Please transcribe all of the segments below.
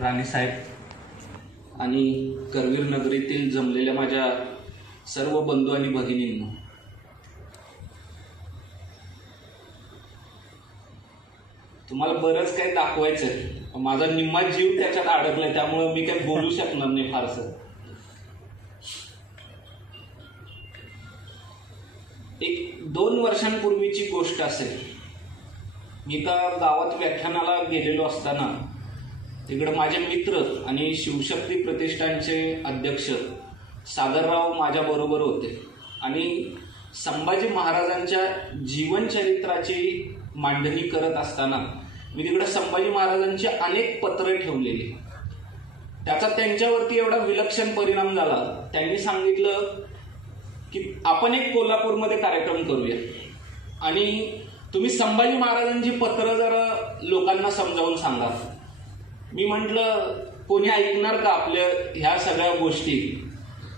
राणीसाहेब आणि करवीर नगरीतील जमलेल्या माझ्या सर्व बंधू आणि भगिनींनो, तुम्हाला बरंच काही दाखवायचं, माझा निम्मा जीव त्याच्यात अडकलाय, त्यामुळे मी काही बोलू शकणार नाही फारसं. एक 2 वर्षांपूर्वीची गोष्ट असेल. मी एका गावात व्याख्यानाला गेलेलो असताना तिकडे माझे मित्र आणि शिवशक्ती प्रतिष्ठानचे अध्यक्ष सागरराव माझ्या बरोबर होते आणि संभाजी महाराजांच्या जीवनचरित्राची मांडणी करत असताना मी तिकडे संभाजी महाराजांची अनेक पत्र ठेवलेली. त्याचा त्यांच्यावरती एवढा विलक्षण परिणाम झाला. त्यांनी सांगितलं की आपण एक कोल्हापूरमध्ये कार्यक्रम करूया आणि तुम्ही संभाजी महाराजांची पत्र जरा लोकांना समजावून सांगा. मी म्हटलं कोणी ऐकणार का आपल्या ह्या सगळ्या गोष्टी,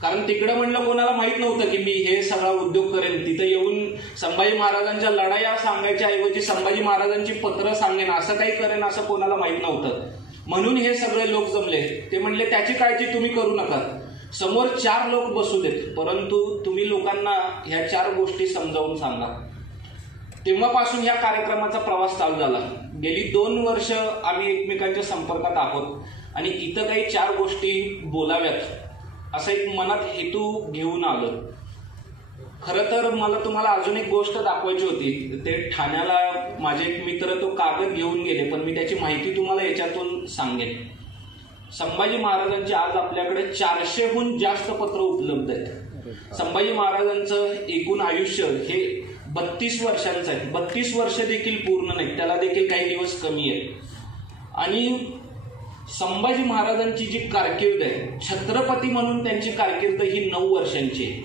कारण तिकडं म्हटलं कोणाला माहित नव्हतं की मी हे सगळा उद्योग करेन. तिथं येऊन संभाजी महाराजांच्या लढाया सांगायच्या ऐवजी संभाजी महाराजांची पत्र सांगेन असं काही करेन असं कोणाला माहित नव्हतं. म्हणून हे सगळे लोक जमले. ते म्हणले त्याची काळजी तुम्ही करू नका, समोर 4 लोक बसू देत, परंतु तुम्ही लोकांना ह्या 4 गोष्टी समजावून सांगा. तेव्हापासून ह्या कार्यक्रमाचा प्रवास चालू झाला. गेली 2 वर्ष आम्ही एकमेकांच्या संपर्कात आहोत आणि इथं काही 4 गोष्टी बोलाव्यात असा एक मनात हेतू घेऊन आलो. खरं तर मला तुम्हाला अजून एक गोष्ट दाखवायची होती. ते ठाण्याला माझे एक मित्र तो कागद घेऊन गेले, पण मी त्याची माहिती तुम्हाला याच्यातून सांगेन. संभाजी महाराजांचे आज आपल्याकडे 400हून जास्त पत्र उपलब्ध आहेत. संभाजी महाराजांचं एकूण आयुष्य हे 32 वर्षांचं आहे. 32 वर्ष देखील पूर्ण नाही, त्याला देखील काही दिवस कमी आहेत. आणि संभाजी महाराजांची जी कारकीर्द आहे, छत्रपती म्हणून त्यांची कारकीर्द ही 9 वर्षांची आहे.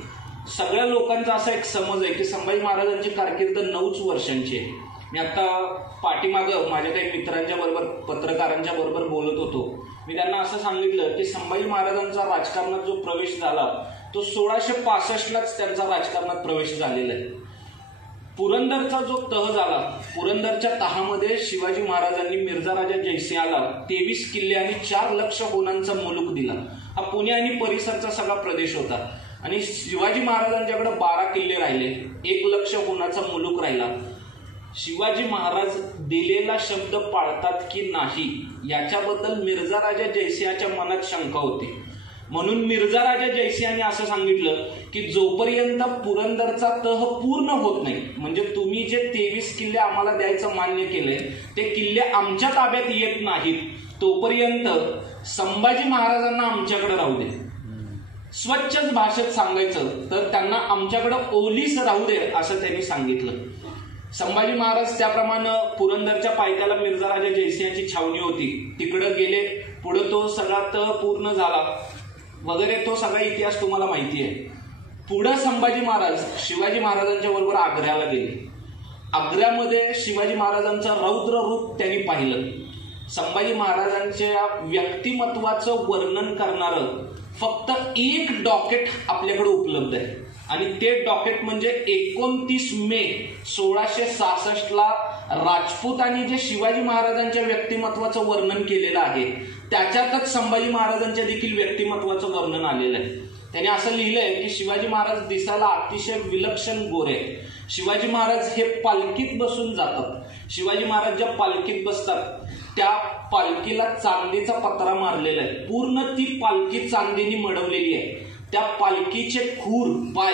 सगळ्या लोकांचा असा एक समज आहे की संभाजी महाराजांची कारकीर्द 9च वर्षांची आहे. मी आता पाठीमागं माझ्या काही मित्रांच्या बरोबर पत्रकारांच्या बरोबर बोलत होतो. मी त्यांना असं सांगितलं की संभाजी महाराजांचा राजकारणात जो प्रवेश झाला तो 1665लाच त्यांचा राजकारणात प्रवेश झालेला आहे. पुरंदरचा जो तह झाला, पुरंदरच्या तहामध्ये शिवाजी महाराजांनी मिर्झा राजा जयसिंहाला 23 किल्ले आणि 4 लक्ष होणांचा मुलूक दिला. हा पुणे आणि परिसरचा सगळा प्रदेश होता आणि शिवाजी महाराजांच्याकडे 12 किल्ले राहिले, 1 लक्ष होणाचा मुलूक राहिला. शिवाजी महाराज दिलेला शब्द पाळतात की नाही याच्याबद्दल मिर्झा राजा जयसिंहाच्या मनात शंका होती. म्हणून मिर्झा राजा जयसिंहाने असं सांगितलं की जोपर्यंत पुरंदरचा तह पूर्ण होत नाही, म्हणजे तुम्ही जे 23 किल्ले आम्हाला द्यायचं मान्य केलंय ते किल्ले आमच्या ताब्यात येत नाहीत, तोपर्यंत संभाजी महाराजांना आमच्याकडे राहू दे. स्वच्छच भाषेत सांगायचं तर त्यांना आमच्याकडे ओलीस राहू दे असं त्यांनी सांगितलं. संभाजी महाराज त्याप्रमाणे पुरंदरच्या पायथ्याला मिर्झा राजा जयसिंहाची छावणी होती, तिकडे गेले. पुढे तो सगळा तह पूर्ण झाला वगैरे, तो सगळा इतिहास तुम्हाला माहिती आहे. पुढे संभाजी महाराज शिवाजी महाराजांच्या बरोबर आग्र्याला गेले. आग्र्यामध्ये शिवाजी महाराजांचं रौद्र रूप त्यांनी पाहिलं. संभाजी महाराजांच्या व्यक्तिमत्वाचं वर्णन करणारं फक्त 1 डॉकेट आपल्याकडे उपलब्ध आहे आणि ते डॉकेट म्हणजे 29 मे 1666ला राजपूतांनी जे शिवाजी महाराजांच्या व्यक्तिमत्वाचं वर्णन केलेलं आहे त्याच्यातच संभाजी महाराजांच्या देखील व्यक्तिमत्वाचं वर्णन आलेलं आहे. त्याने असं लिहिलंय की शिवाजी महाराज दिसायला अतिशय विलक्षण गोरे. शिवाजी महाराज हे पालखीत बसून जातात. शिवाजी महाराज ज्या पालखीत बसतात त्या पालखीला चांदीचा पत्रा मारलेला आहे. पूर्ण ती पालखी चांदीने मडवलेली आहे. त्या पालखीचे खूर पाय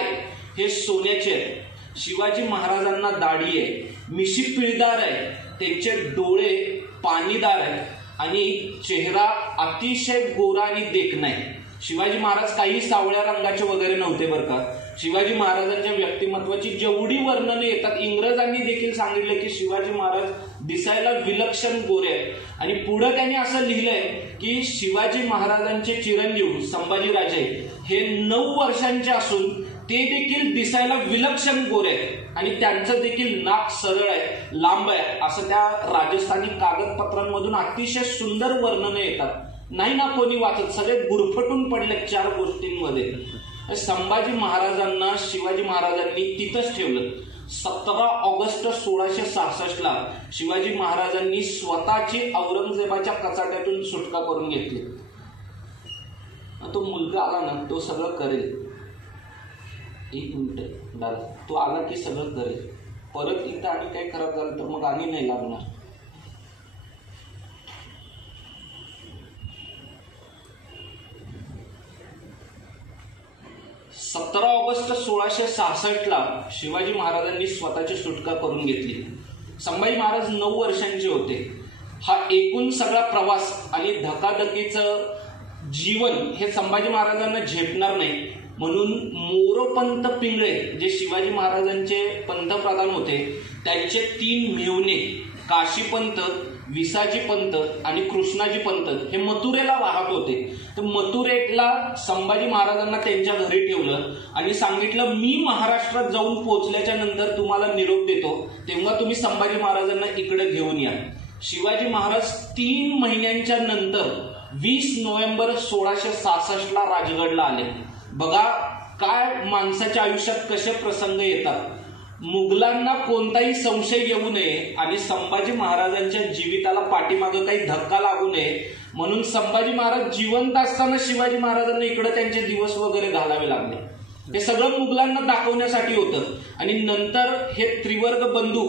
हे सोन्याचे आहेत. शिवाजी महाराजांना दाढी आहे, मिशी पिळदार आहे, त्यांचे डोळे पाणीदार आहेत आणि चेहरा अतिशय गोरा आणि देखणा आहे. शिवाजी महाराज काही सावळ्या रंगाचे वगैरे नव्हते बरं का. शिवाजी महाराजांच्या व्यक्तिमत्वाची जेवढी वर्णने येतात, इंग्रजांनी देखील सांगितले की शिवाजी महाराज दिसायला विलक्षण गोरे आहेत. आणि पुढे त्यांनी असं लिहिलंय की शिवाजी महाराजांचे चिरंजीव संभाजीराजे हे 9 वर्षांचे असून ते देखील दिसायला विलक्षण गोरे आहेत आणि त्यांचं देखील नाक सरळ आहे, लांब आहे, असं त्या राजस्थानी कागदपत्रांमधून अतिशय सुंदर वर्णने येतात. नाही ना कोणी वाचत, सगळे गुरफटून पडले 4 गोष्टींमध्ये. संभाजी महाराजांना शिवाजी महाराजांनी तिथंच ठेवलं. 17 ऑगस्ट 1666 शिवाजी महाराजांनी स्वतःची औरंगजेबाच्या कचाट्यातून सुटका करून घेतली. तो मुलगा आला ना, तो सगळं करेल. एक मिनिट दादा, तो आला की सगळं करेल. परत इथं आणि काही खराब झालं तर मग आणि नाही लागणार. सतरा ऑगस्ट 1666 शिवाजी महाराजांनी स्वतःची सुटका करून घेतली. संभाजी महाराज 9 वर्षांचे होते. हा एकूण सगळा प्रवास आणि धकाधकीचं जीवन हे संभाजी महाराजांना झेपणार नाही, म्हणून मोरोपंत पिंगळे जे शिवाजी महाराजांचे पंतप्रधान होते त्यांचे 3 मेहुणे काशीपंत, विसाजी पंत आणि कृष्णाजी पंत हे मथुरेला वाहत होते. तर मथुरेला संभाजी महाराजांना त्यांच्या घरी ठेवलं आणि सांगितलं, मी महाराष्ट्रात जाऊन पोहोचल्याच्या नंतर तुम्हाला निरोप देतो, तेव्हा तुम्ही संभाजी महाराजांना इकडे घेऊन या. शिवाजी महाराज 3 महिन्यांच्या नंतर 20 नोव्हेंबर 1666 राजगडला आले. बघा काय माणसाच्या आयुष्यात कसे प्रसंग येतात. मुघलांना कोणताही संशय येऊ नये आणि संभाजी महाराजांच्या जीविताला पाठीमागं काही धक्का लागू नये म्हणून संभाजी महाराज जिवंत असताना शिवाजी महाराजांना इकडे त्यांचे दिवस वगैरे घालावे लागले. हे सगळं मुघलांना दाखवण्यासाठी होतं. आणि नंतर हे त्रिवर्ग बंधू,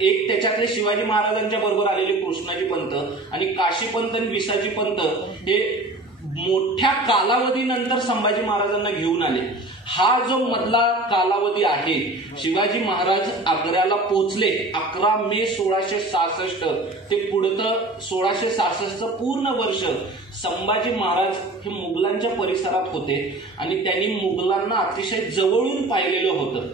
एक त्याच्यातले शिवाजी महाराजांच्या बरोबर आलेले कृष्णाजी पंत आणि काशीपंत आणि विसाजी पंत हे मोठ्या कालावधीनंतर संभाजी महाराजांना घेऊन आले. हा जो मधला कालावधी आहे, शिवाजी महाराज आग्र्याला पोहोचले 11 मे 1666 ते पुढचं 1666 पूर्ण वर्ष संभाजी महाराज हे मुघलांच्या परिसरात होते आणि त्यांनी मुघलांना अतिशय जवळून पाहिलेलं होतं.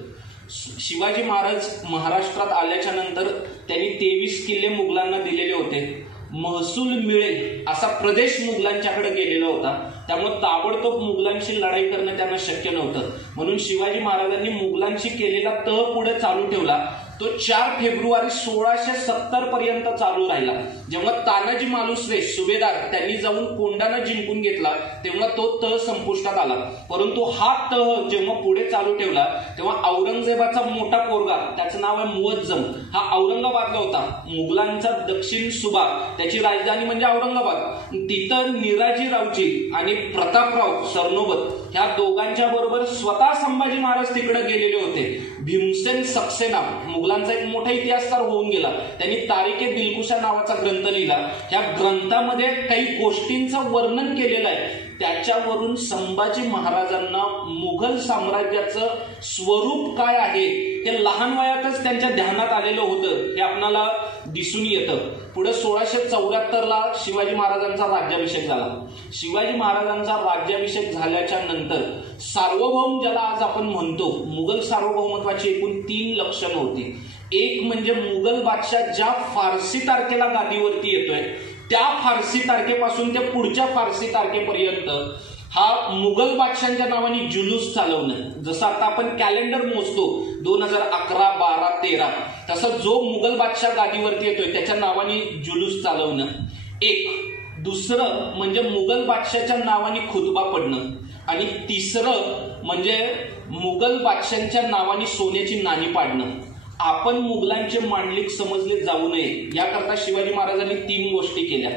शिवाजी महाराज महाराष्ट्रात आल्याच्या नंतर त्यांनी 23 किल्ले मुघलांना दिलेले होते. महसूल मिळेल असा प्रदेश मुघलांच्याकडे गेलेला होता, त्यामुळे ताबडतोब मुघलांशी लढाई करणं त्यांना शक्य नव्हतं. म्हणून शिवाजी महाराजांनी मुघलांशी केलेला तह पुढे चालू ठेवला. तो 4 फेब्रुवारी 1670 पर्यंत चालू राहिला. जेव्हा तानाजी मालुसरे सुभेदार त्यांनी जाऊन कोंढाणा जिंकून घेतला तेव्हा तो तह संपुष्टात आला. परंतु हा तह जेव्हा पुढे चालू ठेवला तेव्हा औरंगजेबाचा मोठा पोरगा, त्याचं नाव आहे मुअज्जम, हा औरंगाबादला होता. मुघलांचा दक्षिण सुभा, त्याची राजधानी म्हणजे औरंगाबाद. तिथं निराजीरावजी आणि प्रतापराव सरनोबत ह्या दोघांच्या बरोबर स्वतः संभाजी महाराज तिकडे गेलेले होते. भीमसेन सक्सेना मुघलांचा एक मोठा इतिहासकार होऊन गेला. त्यांनी तारिके दिलकुशा नावाचा ग्रंथ लिहिला. या ग्रंथामध्ये काही गोष्टींचं वर्णन केलेलं आहे. त्याच्यावरून संभाजी महाराजांना मुघल साम्राज्याचं स्वरूप काय आहे ते लहान वयातच त्यांच्या ध्यानात आलेलं होतं हे आपल्याला दिसून येतं. पुढे 1674 शिवाजी महाराजांचा राज्याभिषेक झाला. शिवाजी महाराजांचा राज्याभिषेक झाल्याच्या नंतर सार्वभौम ज्याला आज आपण म्हणतो, मुघल सार्वभौमत्वाची एकूण 3 लक्षणं होती. एक म्हणजे मुघल बादशाह ज्या फारसी तारखेला गादीवरती येतोय त्या फारसी तारखेपासून ते पुढच्या फारसी तारखेपर्यंत हा मुघल बादशाहांच्या नावाने जुलूस चालवणं. जसं आता आपण कॅलेंडर मोजतो 2011, 12, 13, तसं जो मुघल बादशाह गादीवरती येतोय त्याच्या नावाने जुलूस चालवणं एक. दुसरं म्हणजे मुघल बादशाहाच्या नावाने खुतबा पडणं. आणि तिसरं म्हणजे मुघल बादशाहांच्या नावाने सोन्याची नाणी पाडणं. आपण मुघलांचे मांडलिक समजले जाऊ नये याकरता शिवाजी महाराजांनी 3 गोष्टी केल्या.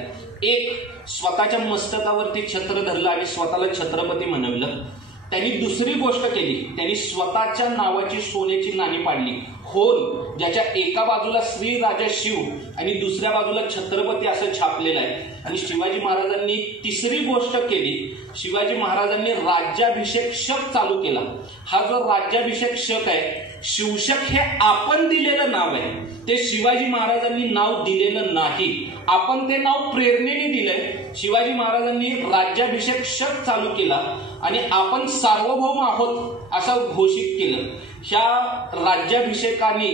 एक, स्वतःच्या मस्तकावरती छत्र धरलं आणि स्वतःला छत्रपती म्हणवलं. त्यांनी दुसरी गोष्ट केली, त्यांनी स्वतःच्या नावाची सोन्याची नाणी पाडली. होल ज्याच्या एका बाजूला श्री राजा शिव आणि दुसऱ्या बाजूला छत्रपती असं छापलेलं आहे. आणि शिवाजी महाराजांनी तिसरी गोष्ट केली, शिवाजी महाराजांनी राज्याभिषेक शक चालू केला. हा जो राज्याभिषेक शक आहे, शिवशक हे आपण दिलेलं नाव आहे, ते शिवाजी महाराजांनी नाव दिलेलं नाही. आपण ते नाव प्रेरणेने दिलंय. शिवाजी महाराजांनी राज्याभिषेक शक चालू केला आणि आपण सार्वभौम आहोत असं घोषित केलं. ह्या राज्याभिषेकाने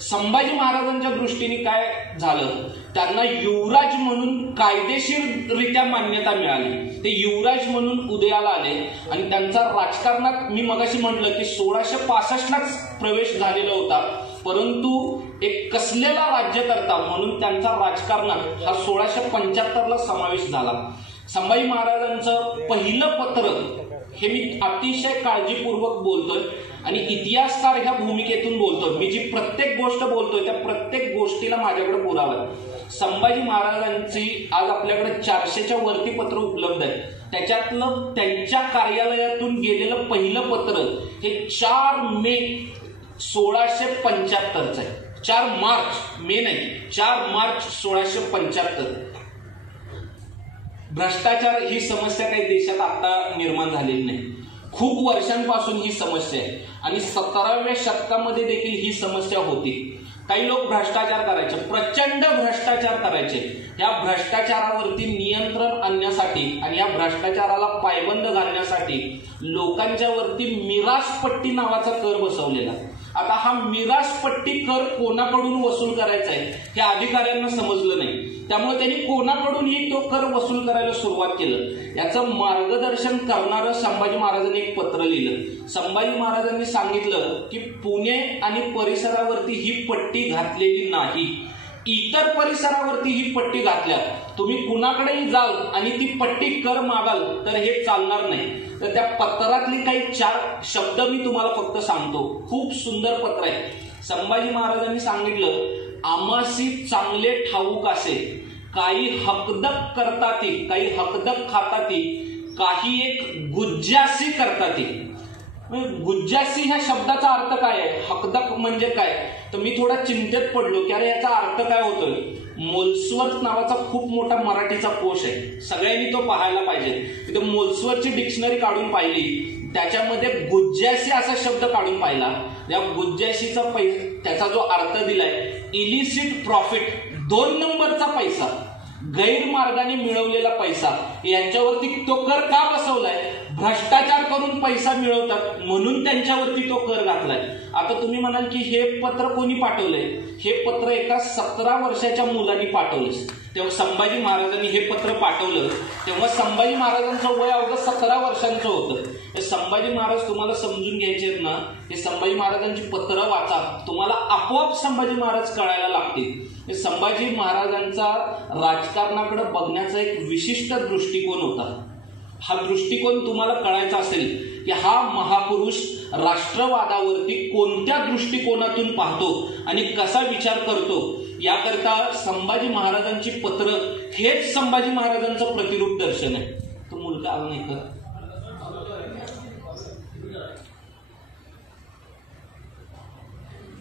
संभाजी महाराजांच्या दृष्टीने काय झालं, त्यांना युवराज म्हणून कायदेशीररित्या मान्यता मिळाली. ते युवराज म्हणून उदयाला आले आणि त्यांचा राजकारणात मी मगाशी म्हटलं की 1665लाच प्रवेश झालेला होता, परंतु एक कसलेला राज्यकर्ता म्हणून त्यांचा राजकारणात हा 1675ला समावेश झाला. संभाजी महाराजांचं पहिलं पत्र हे मी अतिशय काळजीपूर्वक बोलतोय आणि इतिहासकार ह्या भूमिकेतून बोलतोय. मी जी प्रत्येक गोष्ट बोलतोय त्या प्रत्येक गोष्टीला माझ्याकडे पुरावा आहे. संभाजी महाराजांची आज आपल्याकडे 400च्या वरती पत्र उपलब्ध आहे. त्याच्यातलं त्यांच्या कार्यालयातून गेलेलं पहिलं पत्र हे 4 मे 1675चं आहे. 4 मार्च, मे नाही, 4 मार्च 1675. भ्रष्टाचार ही समस्या काही देशात आता निर्माण झालेली नाही. खूप वर्षांपासून ही समस्या आहे आणि 17व्या शतकामध्ये देखील ही समस्या होती. काही लोक भ्रष्टाचार करायचे, प्रचंड भ्रष्टाचार करायचे. या भ्रष्टाचारावरती नियंत्रण आणण्यासाठी आणि या भ्रष्टाचाराला पायबंद घालण्यासाठी लोकांच्या वरती मिरासपट्टी नावाचा कर बसवलेला. आता हा मिरासपट्टी कर कोणाकडून वसूल करायचा आहे हे अधिकाऱ्यांना समजलं नाही. त्यामुळे त्यांनी कोणाकडूनही तो कर वसूल करायला सुरुवात केलं. याचं मार्गदर्शन करणारं संभाजी महाराजांनी एक पत्र लिहिलं. संभाजी महाराजांनी सांगितलं की पुणे आणि परिसरावरती ही पट्टी घातलेली नाही, इतर परिसरावरती ही पट्टी घातल्या. तुम्ही कुणाकडेही जाल आणि ती पट्टी कर मागाल तर हे चालणार नाही. तर त्या पत्रातली काही 4 शब्द मी तुम्हाला फक्त सांगतो. खूप सुंदर पत्र आहे. संभाजी महाराजांनी सांगितलं, आमासी चांगले ठाऊक असे, काही हकदक करताती, काही हकदक खाताती, काही एक गुज्जासी करताती. गुज्जासी ह्या शब्दाचा अर्थ काय आहे, हकदक म्हणजे काय, तर मी थोडा चिंतेत पडलो की अरे याचा अर्थ काय होतोय. मोल्सवर्थ नावाचा खूप मोठा मराठीचा कोश आहे, सगळ्यांनी तो पाहायला पाहिजे. तिथे मोल्सवर्थची डिक्शनरी काढून पाहिली, त्याच्यामध्ये गुज्जासी असा शब्द काढून पाहिला. या गुज्जासीचा त्याचा जो अर्थ दिलाय, इलिसिट प्रॉफिट, 2 नंबरचा पैसा, गैरमार्गाने मिळवलेला पैसा. यांच्यावरती तो कर का बसवलाय, भ्रष्टाचार करून पैसा मिळवतात म्हणून त्यांच्यावरती तो कर घातलाय. आता तुम्ही म्हणाल की हे पत्र कोणी पाठवलंय, हे पत्र एका 17 वर्षाच्या मुलांनी पाठवलं. तेव्हा संभाजी महाराजांनी हे पत्र पाठवलं तेव्हा संभाजी महाराजांचं वय अवघं 17 वर्षांचं होतं. संभाजी महाराज तुम्हाला समजून घ्यायचे आहेत ना, हे संभाजी महाराजांची पत्र वाचा, तुम्हाला आपोआप संभाजी महाराज कळायला लागतील. संभाजी महाराजांचा राजकारणाकडे बघण्याचा एक विशिष्ट दृष्टिकोन होता. हा दृष्टिकोन तुम्हाला कळायचा असेल की हा महापुरुष राष्ट्रवादावरती कोणत्या दृष्टिकोनातून पाहतो आणि कसा विचार करतो, याकरता संभाजी महाराजांची पत्र हेच संभाजी महाराजांचं प्रतिरूप दर्शन आहे. तो मुलगा आला नाही का,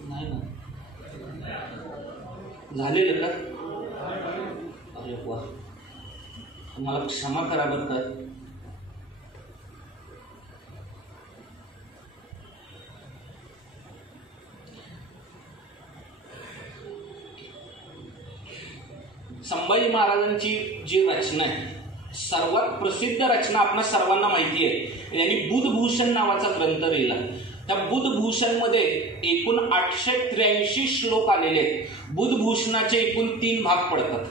नाही ना, झालेलं का, अरे वा, मला क्षमा करा बरं का. संभाजी महाराजांची जी रचना आहे, सर्वात प्रसिद्ध रचना आपल्या सर्वांना माहिती आहे. यांनी बुधभूषण नावाचा ग्रंथ लिहिला. त्या बुधभूषण मध्ये एकूण 883 श्लोक आलेले आहेत. बुधभूषणाचे एकूण 3 भाग पडतात.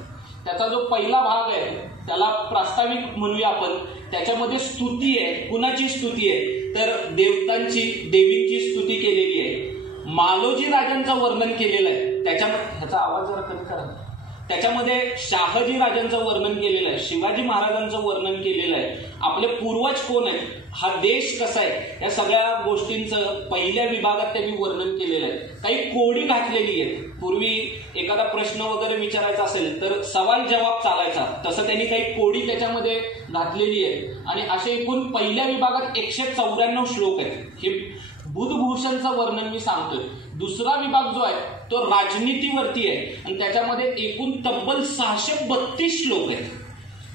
त्याचा जो पहिला भाग आहे त्याला प्रास्ताविक म्हणूया आपण. त्याच्यामध्ये स्तुती आहे. कुणाची स्तुती आहे, तर देवतांची, देवींची स्तुती केलेली आहे. मालोजी राजांचं वर्णन केलेलं आहे. त्याच्यामध्ये ह्याचा आवाज जरा कमी करा. त्याच्यामध्ये शहाजी राजांचं वर्णन केलेलं आहे, शिवाजी महाराजांचं वर्णन केलेलं आहे, आपले पूर्वज कोण आहेत, हा देश कसा आहे, या सगळ्या गोष्टींचं पहिल्या विभागात त्यांनी वर्णन केलेलं आहे. काही कोडी घातलेली आहे. पूर्वी एखादा प्रश्न वगैरे विचारायचा असेल तर सवाल जवाब चालायचा, तसं त्यांनी काही कोडी त्याच्यामध्ये घातलेली आहे. आणि असे एकूण पहिल्या विभागात 194 श्लोक आहेत. हे बुधभूषणचं वर्णन मी सांगतोय. दुसरा विभाग जो आहे तो राजनीतीवरती आहे आणि त्याच्यामध्ये एकूण तब्बल 632 श्लोक आहेत.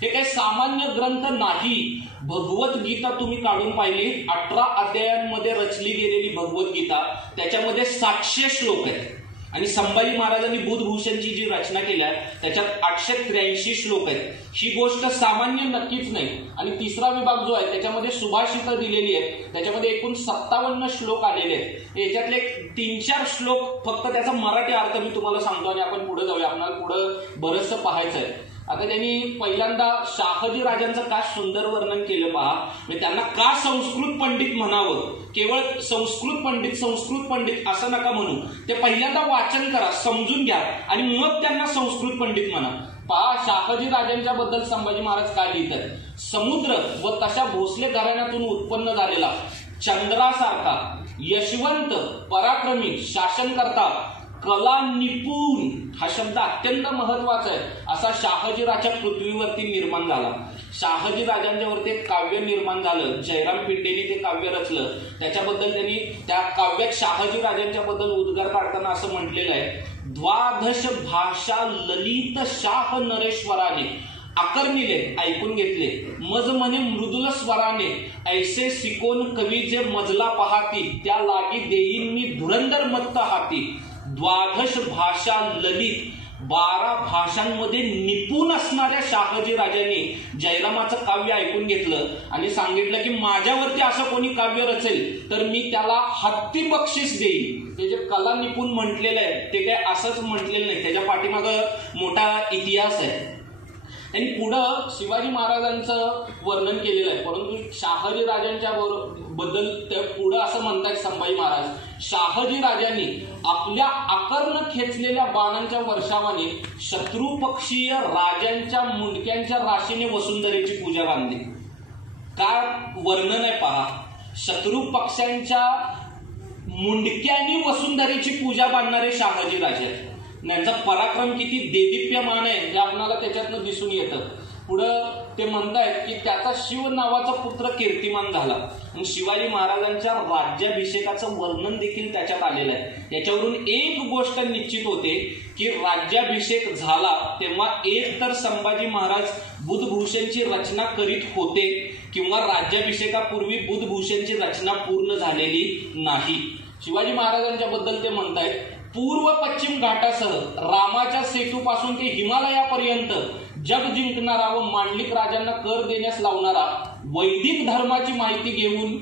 हे काही सामान्य ग्रंथ नाही. भगवद्गीता तुम्ही काढून पाहिली, 18 अध्यायांमध्ये रचली गेलेली भगवद्गीता, त्याच्यामध्ये 700 श्लोक आहेत. आणि संभाजी महाराजांनी बुधभूषणची जी रचना केली त्याच्यात 883 श्लोक आहेत. ही गोष्ट सामान्य नक्कीच नाही. आणि तिसरा विभाग जो आहे त्याच्यामध्ये सुभाषितं दिलेली आहेत. त्याच्यामध्ये एकूण 57 श्लोक आलेले आहेत. याच्यातले 3-4 श्लोक फक्त त्याचा मराठी अर्थ मी तुम्हाला सांगतो आणि आपण पुढे जाऊया. आपल्याला पुढे बरंचसं पाहायचं आहे. आता त्यांनी पहिल्यांदा शहाजी राजांचं का सुंदर वर्णन केलं पहा. म्हणजे त्यांना का संस्कृत पंडित म्हणावं, केवळ संस्कृत पंडित असं नका म्हणू. ते पहिल्यांदा वाचन करा, समजून घ्या आणि मग त्यांना संस्कृत पंडित म्हणा. पहा शहाजी राजांच्या बद्दल संभाजी महाराज काय लिहितात. समुद्र व तशा भोसले घराण्यातून उत्पन्न झालेला चंद्रासारखा यशवंत पराक्रमी शासनकर्ता कला निपुण, हा शब्द अत्यंत महत्वाचा आहे, असा शहाजीराच्या पृथ्वीवरती निर्माण झाला. शहाजी राजांच्यावरती एक काव्य निर्माण झालं. जयराम पिंडेंनी ते काव्य रचलं. त्याच्याबद्दल त्यांनी त्या काव्यात शहाजी राजांच्या बद्दल उद्गार काढताना असं म्हटलेलं आहे, द्वादश भाषा ललित शाह नरेश्वराने आकर्णिले, ऐकून घेतले, मज म्हणे मृदुल स्वराने, ऐसे सिकोन कवी जे मजला पाहाती, त्या लागी देईन मी धुरंधर मत्त हाती. द्वादश भाषा ललित, 12 भाषांमध्ये निपुण असणाऱ्या शहाजी राजांनी जयरामाचं काव्य ऐकून घेतलं आणि सांगितलं की माझ्यावरती असं कोणी काव्य रचेल तर मी त्याला हत्ती बक्षीस देईन. ते जे कला निपुण म्हटलेलं आहे ते काय असंच म्हटलेलं नाही, त्याच्या पाठीमागं मोठा इतिहास आहे. आणि पुढं शिवाजी महाराजांचं वर्णन केलेलं आहे, परंतु शहाजी राजांच्या बद्दल ते पुढं असं म्हणतात संभाजी महाराज, शहाजी राजांनी आपल्या आकर्ण खेचलेल्या बाणांच्या वर्षावाने शत्रुपक्षीय राजांच्या मुंडक्यांच्या राशीने वसुंधरेची पूजा बांधली. काय वर्णन आहे पहा, शत्रू पक्षांच्या मुंडक्यांनी वसुंधरेची पूजा बांधणारे शहाजी राजे. त्यांचा पराक्रम किती देदीप्यमान आहे हे आपल्याला त्याच्यातनं दिसून येतं. पुढं ते म्हणतायत की त्याचा शिव नावाचा पुत्र कीर्तिमान झाला. आणि शिवाजी महाराजांच्या राज्याभिषेकाचं वर्णन देखील त्याच्यात आलेलं आहे. याच्यावरून एक गोष्ट निश्चित होते की राज्याभिषेक झाला तेव्हा एक तर संभाजी महाराज बुधभूषणची रचना करीत होते किंवा राज्याभिषेकापूर्वी बुधभूषणची रचना पूर्ण झालेली नाही. शिवाजी महाराजांच्या बद्दल ते म्हणतायत, पूर्व पश्चिम घाटासह रामाच्या सेतूपासून ते हिमालयापर्यंत जग जिंकणारा व मांडलिक राजांना कर देण्यास लावणारा, वैदिक धर्माची माहिती घेऊन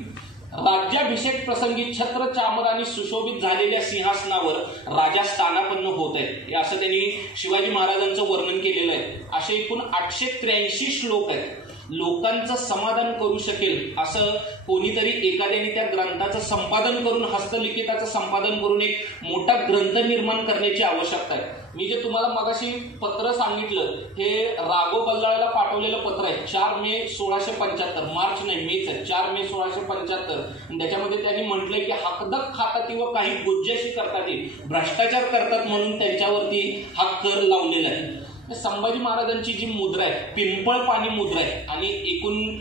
राज्याभिषेक प्रसंगी छत्र चामराने सुशोभित झालेल्या सिंहासनावर राजा स्थानापन्न होत आहेत, असं त्यांनी शिवाजी महाराजांचं वर्णन केलेलं आहे. असे एकूण 883 श्लोक आहेत. लोकांचं समाधान करू शकेल असं कोणीतरी एखाद्याने त्या ग्रंथाचं संपादन करून, हस्तलिखिताचं संपादन करून एक मोठा ग्रंथ निर्माण करण्याची आवश्यकता आहे. मी जे तुम्हाला मगाशी पत्र सांगितलं हे राघव बल्लाळला पाठवलेलं पत्र आहे. 4 मे 1675, मार्च नाही मेच आहे, 4 मे 1675. त्याच्यामध्ये त्यांनी म्हटलंय की हकदक खातात व काही गुज्जाशी करतात, भ्रष्टाचार करतात म्हणून त्यांच्यावरती हा कर लावलेला आहे. संभाजी महाराजांची जी मुद्रा आहे पिंपळ पाणी मुद्रा आहे आणि एकूण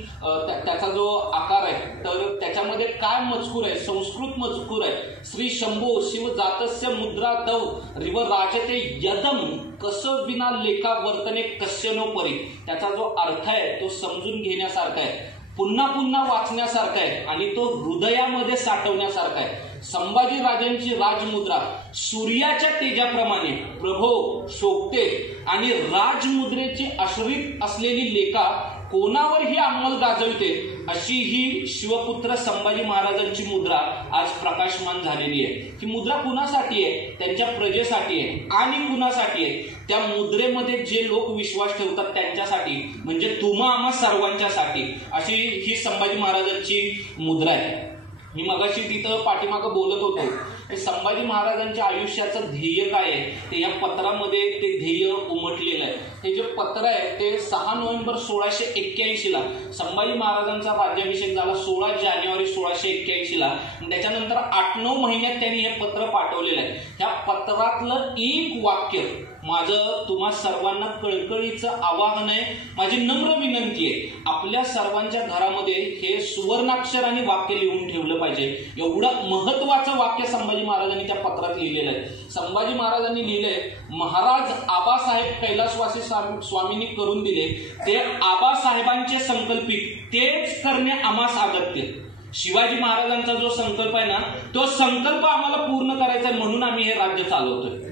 त्याचा जो आकार आहे तर त्याच्यामध्ये काय मजकूर आहे, संस्कृत मजकूर आहे. श्री शंभो शिव जातस्य मुद्रा दव रिव राजते यदम कस विना लेखा वर्तने कस्यनो परी. त्याचा जो अर्थ आहे तो समजून घेण्यासारखा आहे, पुन्हा पुन्हा वाचण्यासारखा आहे आणि तो हृदयामध्ये साठवण्यासारखा आहे. संभाजी राजांची राजमुद्रा सूर्याच्या तेजाप्रमाणे प्रभो शोभते आणि राजमुद्रेची आश्रित असलेली लेखा कोणावरही अंमल गाजवते अशी ही शिवपुत्र संभाजी महाराजांची मुद्रा आज प्रकाशमान झालेली आहे. ही मुद्रा कुणासाठी आहे? त्यांच्या प्रजेसाठी आहे. आणि कुणासाठी आहे? त्या मुद्रेमध्ये जे लोक विश्वास ठेवतात त्यांच्यासाठी, म्हणजे तुम्हा आम्हा सर्वांच्यासाठी अशी ही संभाजी महाराजांची मुद्रा आहे. मी मगाशी तिथं पाठीमागं बोलत होतो की संभाजी महाराजांच्या आयुष्याचं ध्येय काय आहे ते या पत्रामध्ये ते ध्येय उमटलेलं आहे. हे जे पत्र आहे ते 6 नोव्हेंबर 1681 संभाजी महाराजांचा राज्याभिषेक झाला 16 जानेवारी 1681 आणि त्याच्यानंतर 8-9 महिन्यात त्यांनी हे पत्र पाठवलेलं आहे. ह्या पत्रातलं एक वाक्य माझं तुम्हा सर्वांना कळकळीचं आवाहन आहे, माझी नम्र विनंती आहे, आपल्या सर्वांच्या घरामध्ये हे सुवर्णाक्षराने वाक्य लिहून ठेवलं पाहिजे. एवढं महत्वाचं वाक्य संभाजी महाराजांनी त्या पत्रात लिहिलेलं आहे. संभाजी महाराजांनी लिहिलंय, महाराज आबासाहेब कैलासवासी स्वामींनी करून दिले ते आबासाहेबांचे संकल्पित तेच करणे आम्हास अगत्य. शिवाजी महाराजांचा जो संकल्प आहे ना तो संकल्प आम्हाला पूर्ण करायचा आहे म्हणून आम्ही हे राज्य चालवतोय.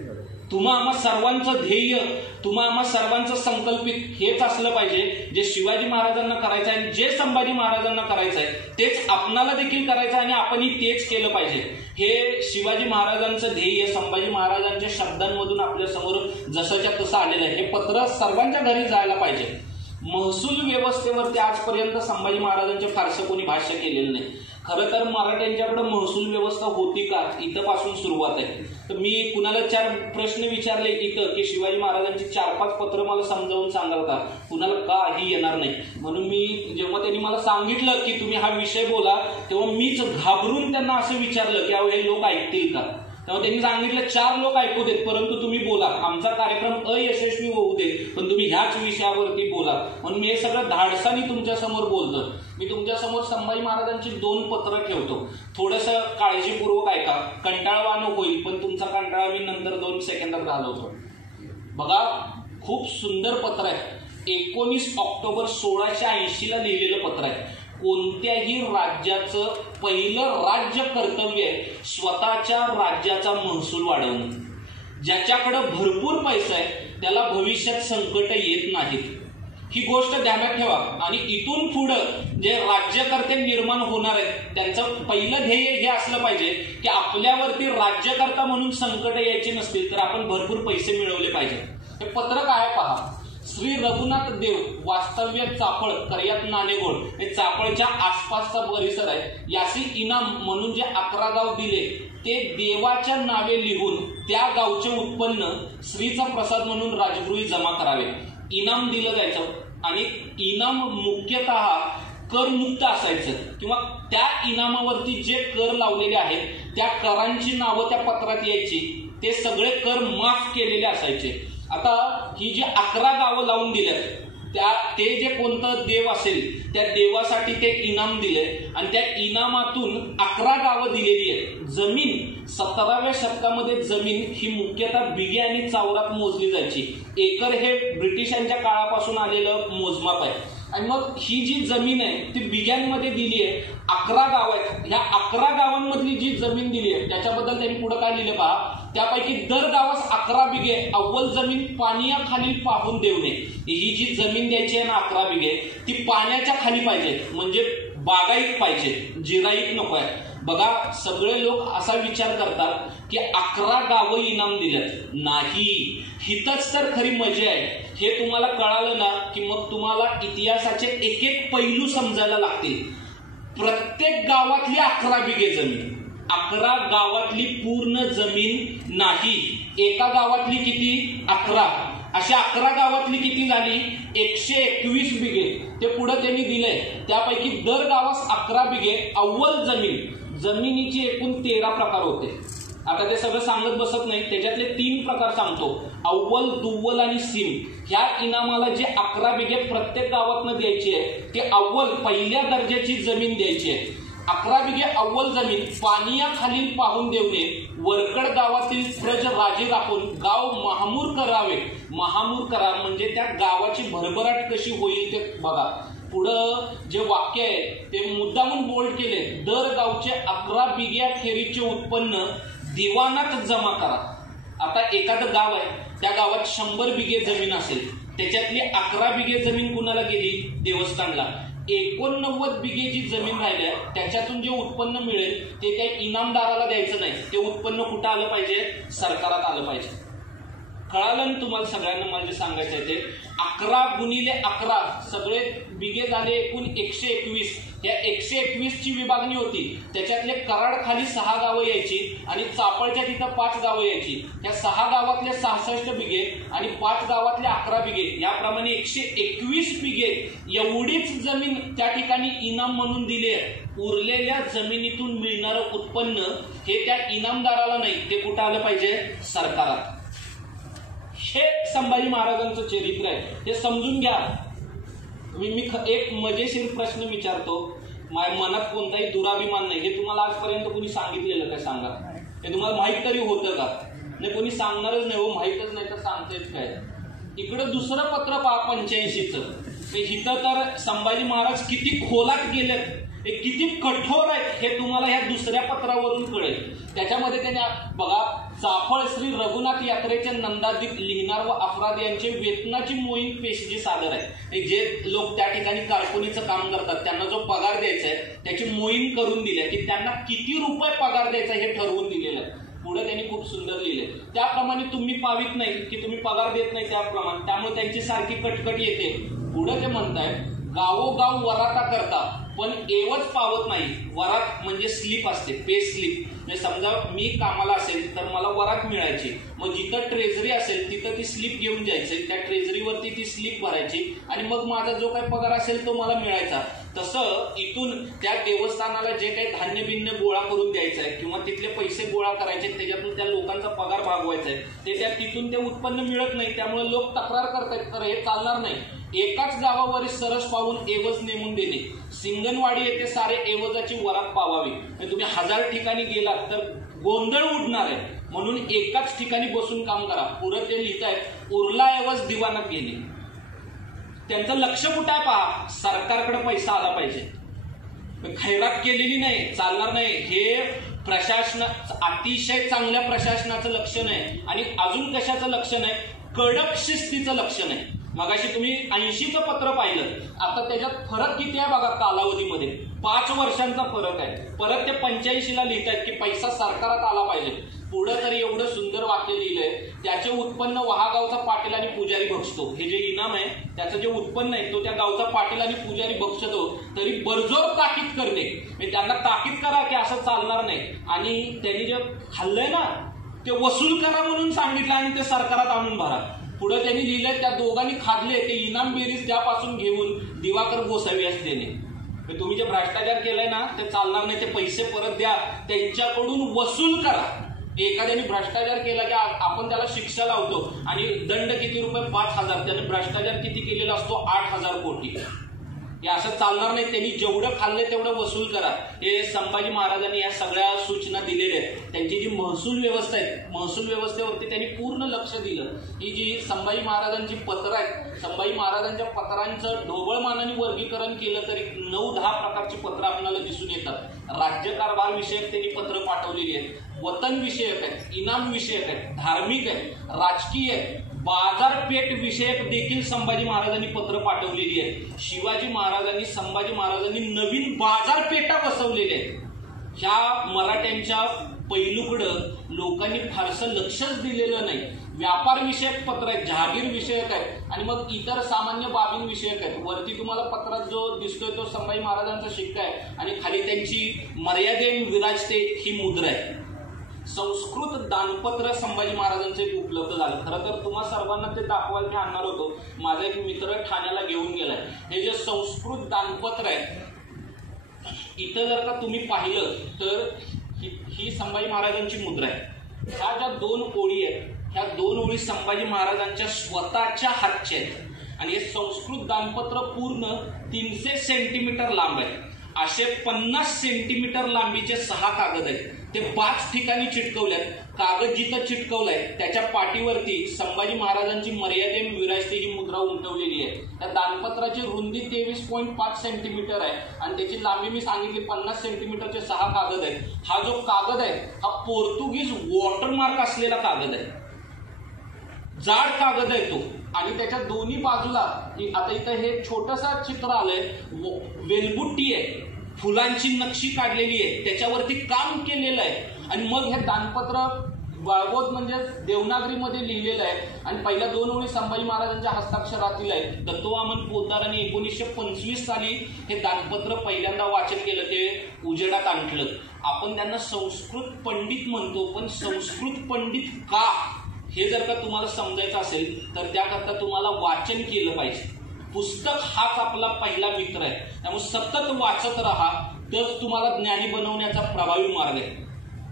तुम्हा आम्हा सर्वांचं ध्येय, तुम्हा आम्हा सर्वांचं संकल्पित हेच असलं पाहिजे जे शिवाजी महाराजांना करायचं आहे, जे संभाजी महाराजांना करायचं आहे तेच आपणाला देखील करायचं आहे आणि आपणही तेच केलं पाहिजे. हे शिवाजी महाराजांचं ध्येय संभाजी महाराजांच्या शब्दांमधून आपल्या समोर जसंच्या तसं आलेलं आहे. हे पत्र सर्वांच्या घरी जायला पाहिजे. महसूल व्यवस्थेवरती आजपर्यंत संभाजी महाराजांचे फारसं कोणी भाष्य केलेलं नाही. खरं तर मराठ्यांच्याकडे महसूल व्यवस्था होती का इथपासून सुरुवात आहे. तर मी कुणाला 4 प्रश्न विचारले इथं की शिवाजी महाराजांची 4-5 पत्र मला समजावून सांगाल का, कुणाला काही येणार नाही. म्हणून मी जेव्हा त्यांनी मला सांगितलं की तुम्ही हा विषय बोला, तेव्हा मीच घाबरून त्यांना असं विचारलं की हे लोक ऐकतील का. तेव्हा त्यांनी सांगितलं 4 लोक ऐकू देत, परंतु तुम्ही बोला, आमचा कार्यक्रम अयशस्वी होऊ दे पण तुम्ही ह्याच विषयावरती बोला. म्हणून मी हे सगळं धाडसानी तुमच्या समोर बोलतो. मी तुमच्या समोर संभाजी महाराजांची 2 पत्र ठेवतो. थोडंसं काळजीपूर्वक ऐका, कंटाळवाणं होईल पण तुमचा कंटाळा मी नंतर 2 सेकंदात घालवतो. बघा, खूप सुंदर पत्र आहे. 19 ऑक्टोबर 1680 ला लिहिलेलं पत्र आहे. कोणत्याही राज्याचं पहिलं राज्य कर्तव्य आहे स्वतःच्या राज्याचा महसूल वाढवणं. ज्याच्याकडे भरपूर पैसा आहे त्याला भविष्यात संकट येत नाहीत, ही गोष्ट ध्यानात ठेवा. आणि इथून पुढं जे राज्यकर्ते निर्माण होणार आहेत त्यांचं पहिलं ध्येय हे असलं पाहिजे की आपल्यावरती राज्यकर्ता म्हणून संकट यायची नसतील तर आपण भरपूर पैसे मिळवले पाहिजे. हे पत्र काय पहा. श्री रघुनाथ देव, वास्तव्य चाफळ, कर्यात नाणेगोळ, हे चाफळच्या आसपासचा परिसर आहे. यासी इनाम म्हणून जे 11 गाव दिले ते देवाच्या नावे लिहून त्या गावचे उत्पन्न श्रीचा प्रसाद म्हणून राजगृही जमा करावे. इनाम दिलं जायचं आणि इनाम मुख्यतः करमुक्त असायचं किंवा त्या इनामावरती जे कर लावलेले आहेत त्या करांची नावं त्या पत्रात यायची. ते सगळे कर माफ केलेले असायचे. आता ही जी 11 गावं लावून दिल्यात ते जे कोणतं देव असेल त्या देवासाठी ते इनाम दिले आणि त्या इनामातून 11 गावं दिलेली आहेत. जमीन 17व्या शतकामध्ये जमीन ही मुख्यतः बिगे आणि चावरात मोजली जायची. एकर हे ब्रिटिशांच्या काळापासून आलेलं मोजमाप आहे. आणि मग ही जी जमीन आहे ती बिग्यांमध्ये दिली आहे. 11 गाव आहेत. ह्या 11 गावांमधली जी जमीन दिली आहे त्याच्याबद्दल त्यांनी पुढे काय लिहिलं पहा. त्यापैकी दर गावास 11 बिघे अव्वल जमीन पाण्याखाली पाहून देऊ नये. ही जी जमीन द्यायची आहे ना 11 बिघे ती पाण्याच्या खाली पाहिजे, म्हणजे बागायत पाहिजे, जिराईत नको आहे. बघा, सगळे लोक असा विचार करतात की 11 गावं इनाम दिलेत. नाही, हितच तर खरी मजा आहे. हे तुम्हाला कळालं ना की मग तुम्हाला इतिहासाचे एक एक पैलू समजायला लागतील. प्रत्येक गावातली 11 बिघे जमीन, 11 गावातली पूर्ण जमीन नाही. एका गावातली किती? 11. अशा 11 गावातली किती झाली? 121 बिघे. ते पुढे त्यांनी दिलंय. त्यापैकी दर गावास 11 बिघे अव्वल जमीन. जमिनीचे एकूण 13 प्रकार होते. आता ते सगळं सांगत बसत नाही, त्याच्यातले 3 प्रकार सांगतो. अव्वल, दुव्वल आणि सीम. ह्या इनामाला जे 11 बिघे प्रत्येक गावातनं द्यायची आहे ते अव्वल पहिल्या दर्जाची जमीन द्यायची आहे. 11 बिघे अव्वल जमीन पाण्याखाली पाहून देऊ नये. वरकड गावातील प्रज राजे राखून गाव महामूर करावे. महामूर करा म्हणजे त्या गावाची भरभराट कशी होईल ते बघा. पुढं जे वाक्य आहे ते मुद्दामून बोल्ड केले. दर गावचे 11 बिघ्याखेरीचे उत्पन्न दिवाणात जमा करा. आता एखादं गाव आहे त्या गावात 100 बिघे जमीन असेल, त्याच्यातली 11 बिघे जमीन कुणाला गेली? देवस्थानला. 89 बिघे जी जमीन राहिल्या त्याच्यातून जे उत्पन्न मिळेल ते त्या इनामदाराला द्यायचं नाही. ते उत्पन्न कुठं आलं पाहिजे? सरकारात आलं पाहिजे. कळालं ना तुम्हाला सगळ्यांना मला जे सांगायचं आहे ते? 11 गुणिले 11 सगळे बिघे झाले एकूण 121. या 121 ची विभागणी होती. त्याच्यातले कराड खाली 6 गावं यायची आणि चाफळच्या तिथं 5 गावं यायची. त्या 6 गावातले 66 बिघे आणि 5 गावातले 11 बिघे, याप्रमाणे 121 बिघे एवढीच जमीन त्या ठिकाणी इनाम म्हणून दिली आहे. उरलेल्या जमिनीतून मिळणारं उत्पन्न हे त्या इनामदाराला नाही, ते कुठं आलं पाहिजे? सरकारात. हे संभाजी महाराजांचं चरित्र आहे. हे समजून घ्या. मी एक मजेशीर प्रश्न विचारतो. माझ्या मनात कोणताही दुराभिमान नाही. हे तुम्हाला आजपर्यंत कोणी सांगितलेलं काय? सांगा. हे तुम्हाला माहित तरी होतं का? नाही, कोणी सांगणारच नाही. हो, माहितच नाही तर सांगतायच काय? इकडं दुसरं पत्र पहा 85चं. इथं तर संभाजी महाराज किती खोलात गेलेत, हे किती कठोर आहेत हे तुम्हाला ह्या दुसऱ्या पत्रावरून कळेल. त्याच्यामध्ये त्याने बघा, चाफळ श्री रघुनाथ यात्रेचे नंदादीप लिहिणार व अफराद यांचे वेतनाची मोहीम पेशजी सादर आहे. जे लोक त्या ठिकाणी कारकुनीचं काम करतात त्यांना जो पगार द्यायचा आहे त्याची मोहीम करून दिली की त्यांना किती रुपये पगार द्यायचा हे ठरवून दिलेलं आहे. पुढे त्यांनी खूप सुंदर लिहिले. त्याप्रमाणे तुम्ही पावित नाही की तुम्ही पगार देत नाही त्याप्रमाणे, त्यामुळे त्यांची सारखी कटकट येते. पुढे ते म्हणतायत गावोगाव वराता करता, पण एवज पावत नाही. वरात म्हणजे स्लिप असते, पे स्लिप. म्हणजे समजा मी कामाला असेल तर मला वरात मिळायची, मग जिथं ट्रेझरी असेल तिथं ती स्लिप घेऊन जायची, त्या ट्रेझरीवरती ती स्लिप भरायची आणि मग माझा जो काही पगार असेल तो मला मिळायचा. तसं इथून त्या देवस्थानाला जे काही धान्य बिन्य गोळा करून द्यायचं आहे किंवा तिथले पैसे गोळा करायचे, त्याच्यातून त्या लोकांचा पगार भागवायचा आहे, ते तिथून ते उत्पन्न मिळत नाही. त्यामुळे लोक तक्रार करतायत, तर हे चालणार नाही. एकाच गावावरील सरस पाहून एवज नेमून देणे. सिंगणवाडी येथे सारे एवजाची वरात पावावी. तुम्ही 1000 ठिकाणी गेलात तर गोंधळ उडणार आहे, म्हणून एकाच ठिकाणी बसून काम करा. पुढे ते लिहितायत, उरला एवज दिवाणात घेणे. त्यांचं लक्ष कुठं आहे पहा, सरकारकडे पैसा आला पाहिजे. खैरात केलेली नाही, चालणार नाही. हे प्रशासन अतिशय चांगल्या प्रशासनाचं लक्षण आहे. आणि अजून कशाचं लक्षण आहे, कडक शिस्तीचं लक्षण आहे. मगाशी तुम्ही 80चं पत्र पाहिलं, आता त्याच्यात फरक किती आहे बघा, कालावधीमध्ये 5 वर्षांचा फरक आहे. परत ते 85ला लिहितात की पैसा सरकारात आला पाहिजे. पुढे तरी एवढं सुंदर वाक्य लिहिलंय, त्याचे उत्पन्न वहागावचा पाटील आणि पुजारी बक्षतो. हे जे इनाम आहे त्याचं जे उत्पन्न आहे तो त्या गावचा पाटील आणि पुजारी बक्षतो. तरी बरजोर ताकीद करणे, म्हणजे त्यांना ताकीद करा की असं चालणार नाही. आणि त्यांनी जे खाल्लंय ना ते वसूल करा म्हणून सांगितलं आणि ते सरकारात आणून भरा. पुढे त्यांनी लिहिलंय, त्या दोघांनी खाल्ले ते इनाम बेरीज त्यापासून घेऊन दिवाकर गोसावीस देणे. तुम्ही जे भ्रष्टाचार केलाय ना ते चालणार नाही, ते पैसे परत द्या, त्यांच्याकडून वसूल करा. एखाद्याने भ्रष्टाचार केला की आपण त्याला शिक्षा लावतो आणि दंड किती रुपये, 5000. त्याने भ्रष्टाचार किती केलेला असतो, 8000 कोटी. हे असं चालणार नाही. त्यांनी जेवढं खाल्ले तेवढं वसूल करा. हे संभाजी महाराजांनी या सगळ्या सूचना दिलेल्या आहेत. त्यांची जी महसूल व्यवस्था आहे, महसूल व्यवस्थेवरती त्यांनी पूर्ण लक्ष दिलं. ही जी संभाजी महाराजांची पत्र आहेत, संभाजी महाराजांच्या पत्रांचं ढोबळमानाने वर्गीकरण केलं तरी 9-10 प्रकारची पत्र आपल्याला दिसून येतात. राज्यकारभार विषयक त्यांनी पत्र पाठवलेली आहेत, वतन विषयक आहेत, इनाम विषयक आहेत, धार्मिक आहेत, राजकीय आहेत, बाजारपेठ विषयक देखील संभाजी महाराजांनी पत्र पाठवलेली आहेत. शिवाजी महाराजांनी, संभाजी महाराजांनी नवीन बाजारपेठा बसवलेल्या आहेत. ह्या मराठ्यांच्या पैलूकडं लोकांनी फारसं लक्षच दिलेलं नाही. व्यापार विषयक पत्र आहेत, जहागीर विषयक आहेत आणि मग इतर सामान्य बाबींविषयक आहेत. वरती तुम्हाला पत्रात जो दिसतोय तो संभाजी महाराजांचा शिक्का आहे आणि खाली त्यांची मर्यादेन विराजते ही मुद्रा आहे. संस्कृत दानपत्र संभाजी महाराजांचे उपलब्ध झालं. खरं तर तुम्हा सर्वांना ते दाखवायला मी आणणार होतो. माझा एक मित्र ठाण्याला घेऊन गेलाय. हे जे संस्कृत दानपत्र आहे, इथं जर का तुम्ही पाहिलं तर ही संभाजी महाराजांची मुद्रा आहे. ह्या ज्या 2 ओळी आहेत, ह्या 2 ओळी संभाजी महाराजांच्या स्वतःच्या हातच्या आहेत आणि हे संस्कृत दानपत्र पूर्ण 300 सेंटीमीटर लांब आहे. असे 50 सेंटीमीटर लांबीचे 6 कागद आहेत. ते 5 ठिकाणी चिटकवल्यात. कागद जिथं चिटकवलाय त्याच्या पाठीवरती संभाजी महाराजांची मर्यादेन विराजते ही मुद्रा उमटवलेली आहे. त्या दानपत्राची रुंदी 23.5 सेंटीमीटर आहे आणि त्याची लांबी मी सांगितली 50 सेंटीमीटरचे 6 कागद आहेत. हा जो कागद आहे हा पोर्तुगीज वॉटरमार्क असलेला कागद आहे, जाड कागद आहे तो. आणि त्याच्या दोन्ही बाजूला आता इथं हे छोटंसं चित्र आलंय, वेलबुट्टी आहे, फुलांची नक्षी काढलेली आहे, त्याच्यावरती काम केलेलं आहे. आणि मग हे दानपत्र वळवत म्हणजे देवनागरीमध्ये लिहिलेलं आहे आणि पहिल्या 2 ओळी संभाजी महाराजांच्या हस्ताक्षरातील आहेत. दत्तवामन पोद्दारांनी 1925 साली हे दानपत्र पहिल्यांदा वाचन केलं, ते उजेडात आणलं. आपण त्यांना संस्कृत पंडित म्हणतो, पण संस्कृत पंडित का हे जर का तुम्हाला समजायचं असेल तर त्याकरता तुम्हाला वाचन केलं पाहिजे. पुस्तक हाच आपला पहिला मित्र आहे. त्यामुळे सतत वाचत राहा, तर तुम्हाला ज्ञानी बनवण्याचा प्रभावी मार्ग आहे.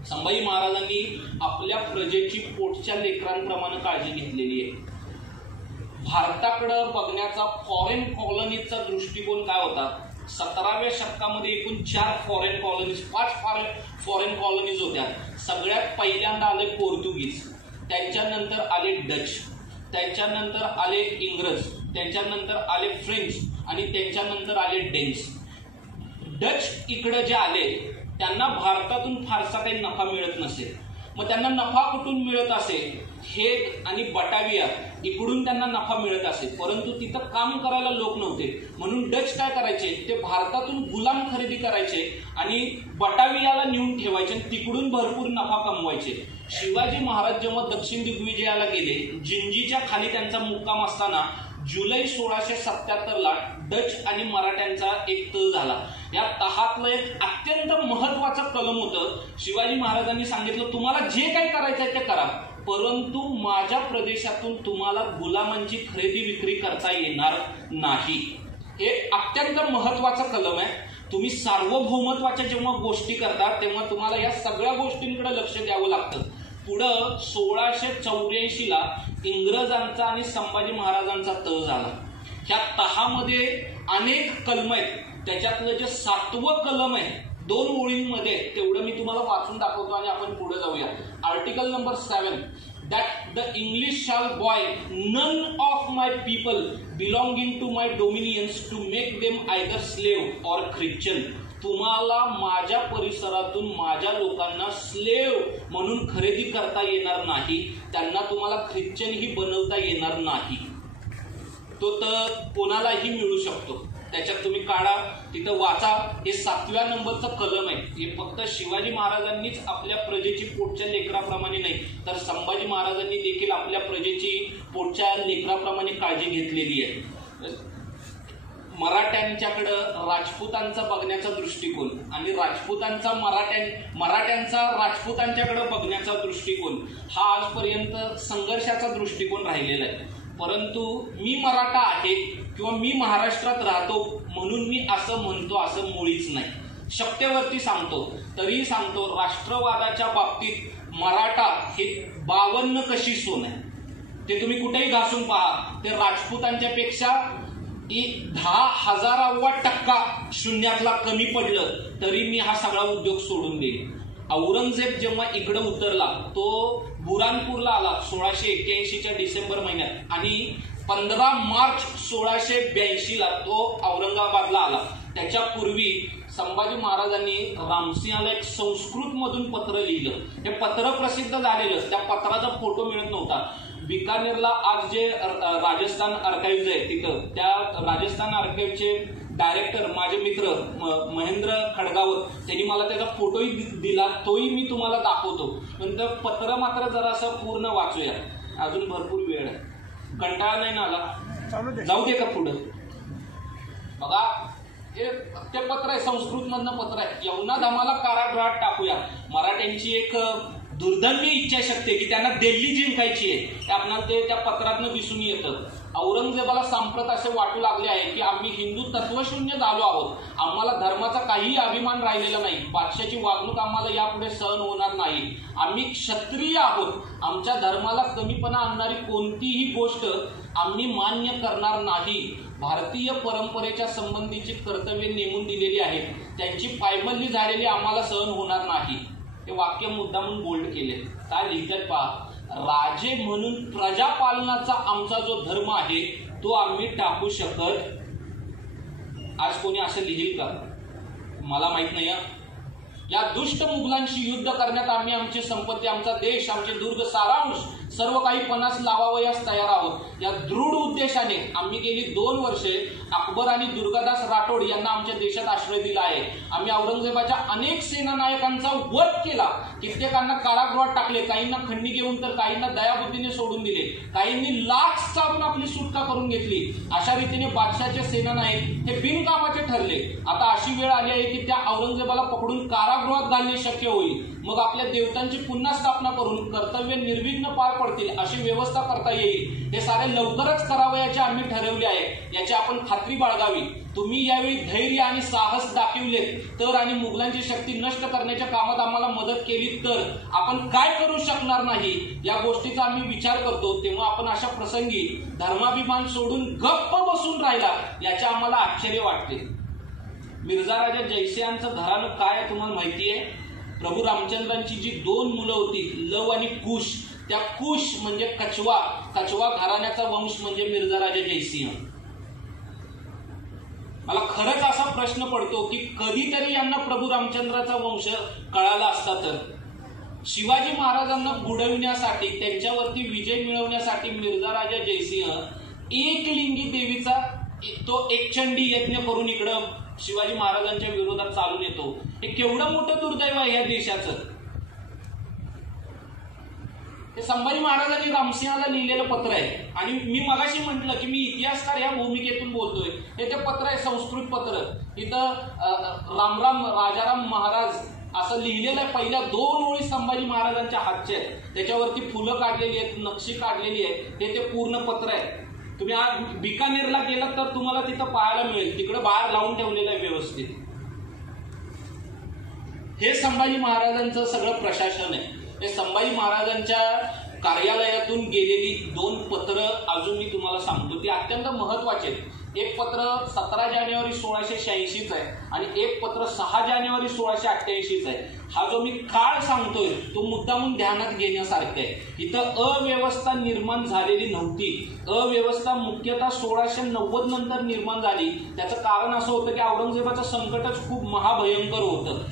संभाजी महाराजांनी आपल्या प्रजेची पोटच्या लेकरांप्रमाणे काळजी घेतलेली आहे. भारताकडे बघण्याचा फॉरेन कॉलनीचा दृष्टिकोन काय होता? 17व्या शतकामध्ये एकूण 4 फॉरेन कॉलनीज, 5 फॉरेन कॉलनीज होत्या. सगळ्यात पहिल्यांदा आले पोर्तुगीज, त्यांच्यानंतर आले डच, त्यांच्यानंतर आले इंग्रज, त्यांच्यानंतर आले फ्रेंच आणि त्यांच्यानंतर आले डेन्स. डच इकडे जे आले त्यांना भारतातून फारसा काही नफा मिळत नसेल. मग त्यांना नफा कुठून मिळत असेल? हेग आणि बटाविया इकडून त्यांना नफा मिळत असेल, परंतु तिथं काम करायला लोक नव्हते. म्हणून डच काय करायचे, ते भारतातून गुलाम खरेदी करायचे आणि बटावियाला नेऊन ठेवायचे आणि तिकडून भरपूर नफा कमवायचे. शिवाजी महाराज जेव्हा दक्षिण दिग्विजयाला गेले, जिंजीच्या खाली त्यांचा मुक्काम असताना जुलै 1677ला डच आणि मराठ्यांचा एक तह झाला. या तहातलं एक अत्यंत महत्वाचं कलम होतं. शिवाजी महाराजांनी सांगितलं तुम्हाला जे काही करायचंय ते करा, परंतु माझ्या प्रदेशातून तुम्हाला गुलामांची खरेदी विक्री करता येणार नाही. हे अत्यंत महत्वाचं कलम आहे. तुम्ही सार्वभौमत्वाच्या जेव्हा गोष्टी करता तेव्हा तुम्हाला या सगळ्या गोष्टींकडे लक्ष द्यावं लागतं. पुढं 1684ला इंग्रजांचा आणि संभाजी महाराजांचा तह झाला. ह्या तहामध्ये अनेक कलम आहेत. त्याच्यातलं जे 7वं कलम आहे 2 ओळींमध्ये, तेवढं मी तुम्हाला वाचून दाखवतो आणि आपण पुढे जाऊया. Article number 7, that the English shall buy none of my people belonging to my dominions to make them either slave or Christian. तुम्हाला माझ्या परिसरातून माझ्या लोकांना स्लेव म्हणून खरेदी करता येणार नाही, त्यांना तुम्हाला ख्रिश्चनही बनवता येणार नाही. तो तर कोणालाही मिळू शकतो. त्याच्यात तुम्ही काढा, तिथं वाचा. हे 7व्या नंबरचं कलम आहे. हे फक्त शिवाजी महाराजांनीच आपल्या प्रजेची पोटच्या लेकराप्रमाणे नाही, तर संभाजी महाराजांनी देखील आपल्या प्रजेची पोटच्या लेकराप्रमाणे काळजी घेतलेली आहे. मराठ्यांच्याकडं राजपूतांचा बघण्याचा दृष्टिकोन आणि राजपूतांचा मराठ्यांचा राजपूतांच्याकडे बघण्याचा दृष्टिकोन हा आजपर्यंत संघर्षाचा दृष्टिकोन राहिलेला आहे. परंतु मी मराठा आहे किंवा मी महाराष्ट्रात राहतो म्हणून मी असं म्हणतो असं मुळीच नाही. शक्यवरती सांगतो, तरी सांगतो, राष्ट्रवादाच्या बाबतीत मराठा हे 52 कशी सोन आहे. ते तुम्ही कुठेही घासून पहा, ते राजपूतांच्या पेक्षा 10,000वा% शून्यातला कमी पडलं तरी मी हा सगळा उद्योग सोडून देईन. औरंगजेब जेव्हा इकडे उतरला तो बुरानपूरला आला 1681च्या डिसेंबर महिन्यात आणि 15 मार्च 1682ला तो औरंगाबादला आला. त्याच्यापूर्वी संभाजी महाराजांनी रामसिंहाला एक संस्कृत मधून पत्र लिहिलं. हे पत्र प्रसिद्ध झालेलं, त्या पत्राचा फोटो मिळत नव्हता. बिकानेरला आज जे राजस्थान आर्काइव्ज आहे तिथं, त्या राजस्थान आर्काइव्हचे डायरेक्टर माझे मित्र महेंद्र खडगावत, त्यांनी मला त्याचा फोटोही दिला, तोही मी तुम्हाला दाखवतो. पण पत्र मात्र जरासं पूर्ण वाचूया, अजून भरपूर वेळ आहे. कंटाळा नाही ना आला? जाऊ दे का पुढं? बघा, ते पत्र आहे, संस्कृत मधनं पत्र आहे. यवनाधामाला कारागृहात टाकूया. मराठ्यांची एक दुर्दम्य इच्छाशक्ती की त्यांना दिल्ली जिंकायची आहे, ते आपल्याला ते त्या पत्रातनं दिसून येतं. औरंगजेबाला सांप्रत असे वाटू लागले आहे की आम्ही हिंदू तत्वशून्य झालो आहोत, आम्हाला धर्माचा काहीही अभिमान राहिलेला नाही, बादशाची वागणूक आम्हाला यापुढे सहन होणार नाही, आम्ही क्षत्रिय आहोत, आमच्या धर्माला कमीपणा आणणारी कोणतीही गोष्ट आम्ही मान्य करणार नाही, भारतीय परंपरेच्या संबंधीची कर्तव्ये नेमून दिलेली आहेत, त्यांची पायमल्ली झालेली आम्हाला सहन होणार नाही. हे वाक्य मुद्दामून बोल्ड केले. काय लिहितात पहा, राजे म्हणून प्रजापालनाचा आमचा जो धर्म आहे तो आम्ही टाकू शकत. आज कोणी असं लिहिल का? मला माहित नाही. या दुष्ट मुघलांशी युद्ध करण्यात आम्ही आमची संपत्ती, आमचा देश, आमचे दुर्ग, सारांश सर्व काही पणास लावावयास तयार आहोत. या दृढ उद्देशाने आम्ही गेली 2 वर्षे अकबर आणि दुर्गादास राठोड यांना आमच्या देशात आश्रय दिला आहे. आम्ही औरंगजेबाच्या अनेक सेनानायकांचा वध केला, कित्येकांना कारागृहात टाकले, काहींना खंडी घेऊन तर काहींना दयाबुद्धीने सोडून दिले, काहींनी लाच चालून आपली सुटका करून घेतली. अशा रीतीने बादशाहचे सेनानायक हे बिनकामाचे ठरले. आता अशी वेळ आली आहे की त्या औरंगजेबाला पकडून कारागृहात घालणे शक्य होईल. मग आपल्या देवतांची पुन्हा स्थापना करून कर्तव्य निर्विघ्न पार पडतील अशी व्यवस्था करता येईल. हे सारे लवकरच करावयाचे आम्ही ठरवले आहे, याची आपण खात्री बाळगावी. तुम्ही यावेळी धैर्य आणि साहस दाखवले तर आणि मुघलांची शक्ती नष्ट करण्याच्या कामात आम्हाला मदत केली तर आपण काय करू शकणार नाही या गोष्टीचा आम्ही विचार करतो. तेव्हा आपण अशा प्रसंगी धर्माभिमान सोडून गप्प बसून राहिला याचे आम्हाला आश्चर्य वाटते. मिर्झा राजा जयसिंह यांचं घराणं काय तुम्हाला माहिती आहे? प्रभू रामचंद्रांची जी 2 मुलं होती, लव आणि कुश, त्या कुश म्हणजे कछवा घराण्याचा वंश म्हणजे मिर्झा राजा जयसिंह. मला खरंच असा प्रश्न पडतो की कधीतरी यांना प्रभू रामचंद्राचा वंश कळाला असता तर. शिवाजी महाराजांना बुडविण्यासाठी, त्यांच्यावरती विजय मिळवण्यासाठी मिर्झा राजा जयसिंह एकलिंगी देवीचा तो एकचंडी यज्ञ करून इकडं शिवाजी महाराजांच्या विरोधात चालून येतो. हे केवढं मोठं दुर्दैव आहे या देशाचं. हे संभाजी महाराजांनी रामसिंहाला लिहिलेलं पत्र आहे. आणि मी मगाशी म्हटलं की मी इतिहासकार या भूमिकेतून बोलतोय. हे ते पत्र आहे, संस्कृत पत्र. इथं रामराम राजाराम महाराज असं लिहिलेलं आहे. पहिल्या 2 ओळी संभाजी महाराजांच्या हातच्या आहेत. त्याच्यावरती फुलं काढलेली आहेत, नक्षी काढलेली आहे. हे ते पूर्ण पत्र आहे. तुम्ही आज बिकानेरला गेलात तर तुम्हाला तिथं पाहायला मिळेल. तिकडे बाहेर लावून ठेवलेलं आहे व्यवस्थित. हे संभाजी महाराजांचं सगळं प्रशासन आहे. हे संभाजी महाराजांच्या कार्यालयातून गेलेली 2 पत्र अजून मी तुम्हाला सांगतो, ती अत्यंत महत्वाची आहेत. एक पत्र 17 जानेवारी 1686 आहे आणि एक पत्र 6 जानेवारी 1688 आहे. हा जो मी काळ सांगतोय तो मुद्दामून ध्यानात घेण्यासारखा आहे. इथं अव्यवस्था निर्माण झालेली नव्हती. अव्यवस्था मुख्यतः 1690 नंतर निर्माण झाली. त्याचं कारण असं होतं की औरंगजेबाचं संकटच खूप महाभयंकर होतं.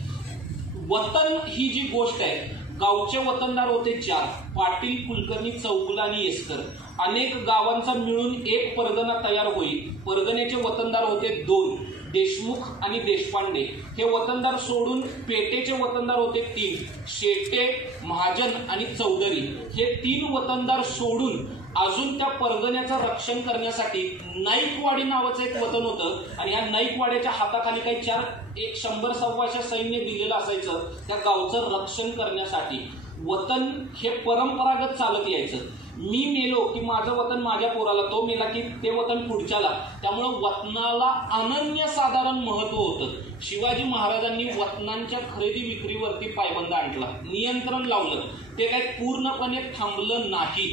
वतन ही जी गोष्ट आहे, गावचे वतनदार होते 4, पाटील, कुलकर्णी, चौगुले आणि येसकर. अनेक गावांचा मिळून एक परगणा तयार होईल. परगण्याचे वतनदार होते 2, देशमुख आणि देशपांडे. हे वतनदार सोडून पेटेचे वतनदार होते 3, शेटे, महाजन आणि चौधरी. हे 3 वतनदार सोडून अजून त्या परगण्याचं रक्षण करण्यासाठी नाईकवाडी नावाचं एक वतन होतं. आणि या नाईकवाड्याच्या हाताखाली काही 100-125 सैन्य दिलेलं असायचं त्या गावचं रक्षण करण्यासाठी. वतन हे परंपरागत चालत यायचं. मी मेलो की माझं वतन माझ्या पोराला, तो मेला की ते वतन पुढच्याला. त्यामुळं वतनाला अनन्यसाधारण महत्व होतं. शिवाजी महाराजांनी वतनांच्या खरेदी विक्रीवरती पायबंद आणला, नियंत्रण लावलं. ते काही पूर्णपणे थांबलं नाही.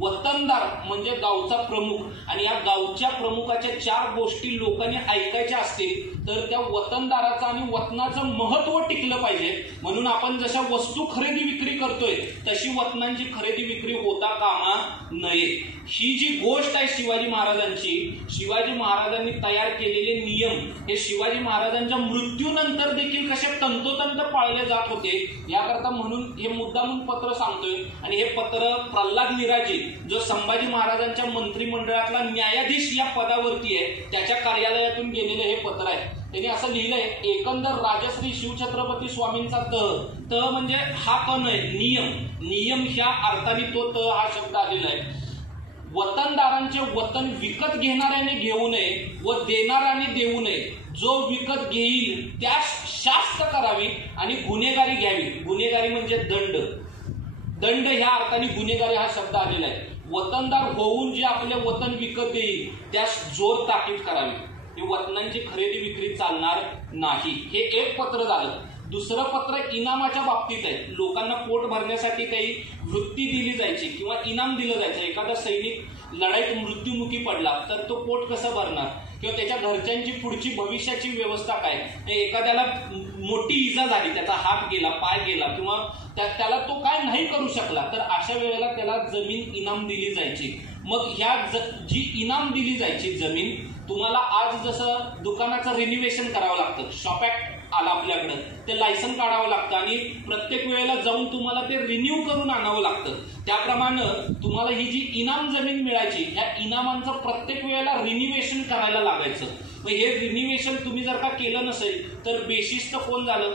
वतनदार म्हणजे गावचा प्रमुख आणि या गावच्या प्रमुखाच्या 4 गोष्टी लोकांनी ऐकायच्या असतील तर त्या वतनदाराचं आणि वतनाचं महत्व टिकलं पाहिजे. म्हणून आपण जशा वस्तू खरेदी विक्री करतोय तशी वतनांची खरेदी विक्री होता कामा नये. ही जी गोष्ट आहे शिवाजी महाराजांची, शिवाजी महाराजांनी तयार केलेले नियम हे शिवाजी महाराजांच्या मृत्यूनंतर देखील कसे तंतोतंत पाळले जात होते याकरता म्हणून हे मुद्दामून पत्र सांगतोय. आणि हे पत्र प्रल्हाद निराजी जो संभाजी महाराजांच्या मंत्रिमंडळातला न्यायाधीश या पदावरती आहे त्याच्या कार्यालयातून गेलेलं हे पत्र आहे. त्यांनी असं लिहिलंय, एकंदर राजश्री शिवछत्रपती स्वामींचा तह म्हणजे हा क नाही, नियम ह्या अर्थाने तो तह हा शब्द आलेला आहे. वतनदारांचे वतन विकत घेणाऱ्याने घेऊ नये व देणाऱ्याने देऊ नये. जो विकत घेईल त्यास शास्त करावी आणि गुन्हेगारी घ्यावी. गुन्हेगारी म्हणजे दंड ह्या अर्थाने गुन्हेगारी हा शब्द आलेला आहे. वतनदार होऊन जे आपले वतन विकत देईल त्यास जोर ताकीद करावी. हे वतनांची खरेदी विक्री चालणार नाही. हे एक पत्र झालं. दुसरं पत्र इनामाच्या बाबतीत आहे. लोकांना पोट भरण्यासाठी काही वृत्ती दिली जायची किंवा इनाम दिलं जायचं. एखादा सैनिक लढाईत मृत्युमुखी पडला तर तो पोट कसं भरणार किंवा त्याच्या घरच्यांची पुढची भविष्याची व्यवस्था काय. एखाद्याला मोठी इजा झाली, त्याचा हात गेला, पाय गेला किंवा त्याला तो काय नाही करू शकला तर अशा वेळेला त्याला जमीन इनाम दिली जायची. मग ह्या जी इनाम दिली जायची जमीन, तुम्हाला आज जसं दुकानाचं रिन्युवेशन करावं लागतं, शॉप ऍक्ट आला आपल्याकडं, ते लायसन काढावं लागतं आणि प्रत्येक वेळेला जाऊन तुम्हाला ते रिन्यू करून आणावं लागतं. त्याप्रमाणे तुम्हाला ही जी इनाम जमीन मिळायची ह्या इनामांचं प्रत्येक वेळेला रिन्युवेशन करायला लागायचं. मग हे रिन्युवेशन तुम्ही जर का केलं नसेल तर बेशिस्त कोण झालं,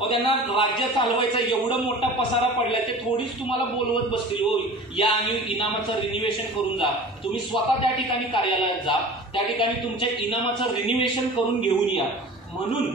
त्यांना राज्य चालवायचं एवढं मोठा पसारा पडला ते थोडीच तुम्हाला बोलवत बसतील, हो या आणि इनामाचं रिन्युवेशन करून जा. तुम्ही स्वतः त्या ठिकाणी कार्यालयात जा, त्या ठिकाणी तुमच्या इनामाचं रिन्युवेशन करून घेऊन या. म्हणून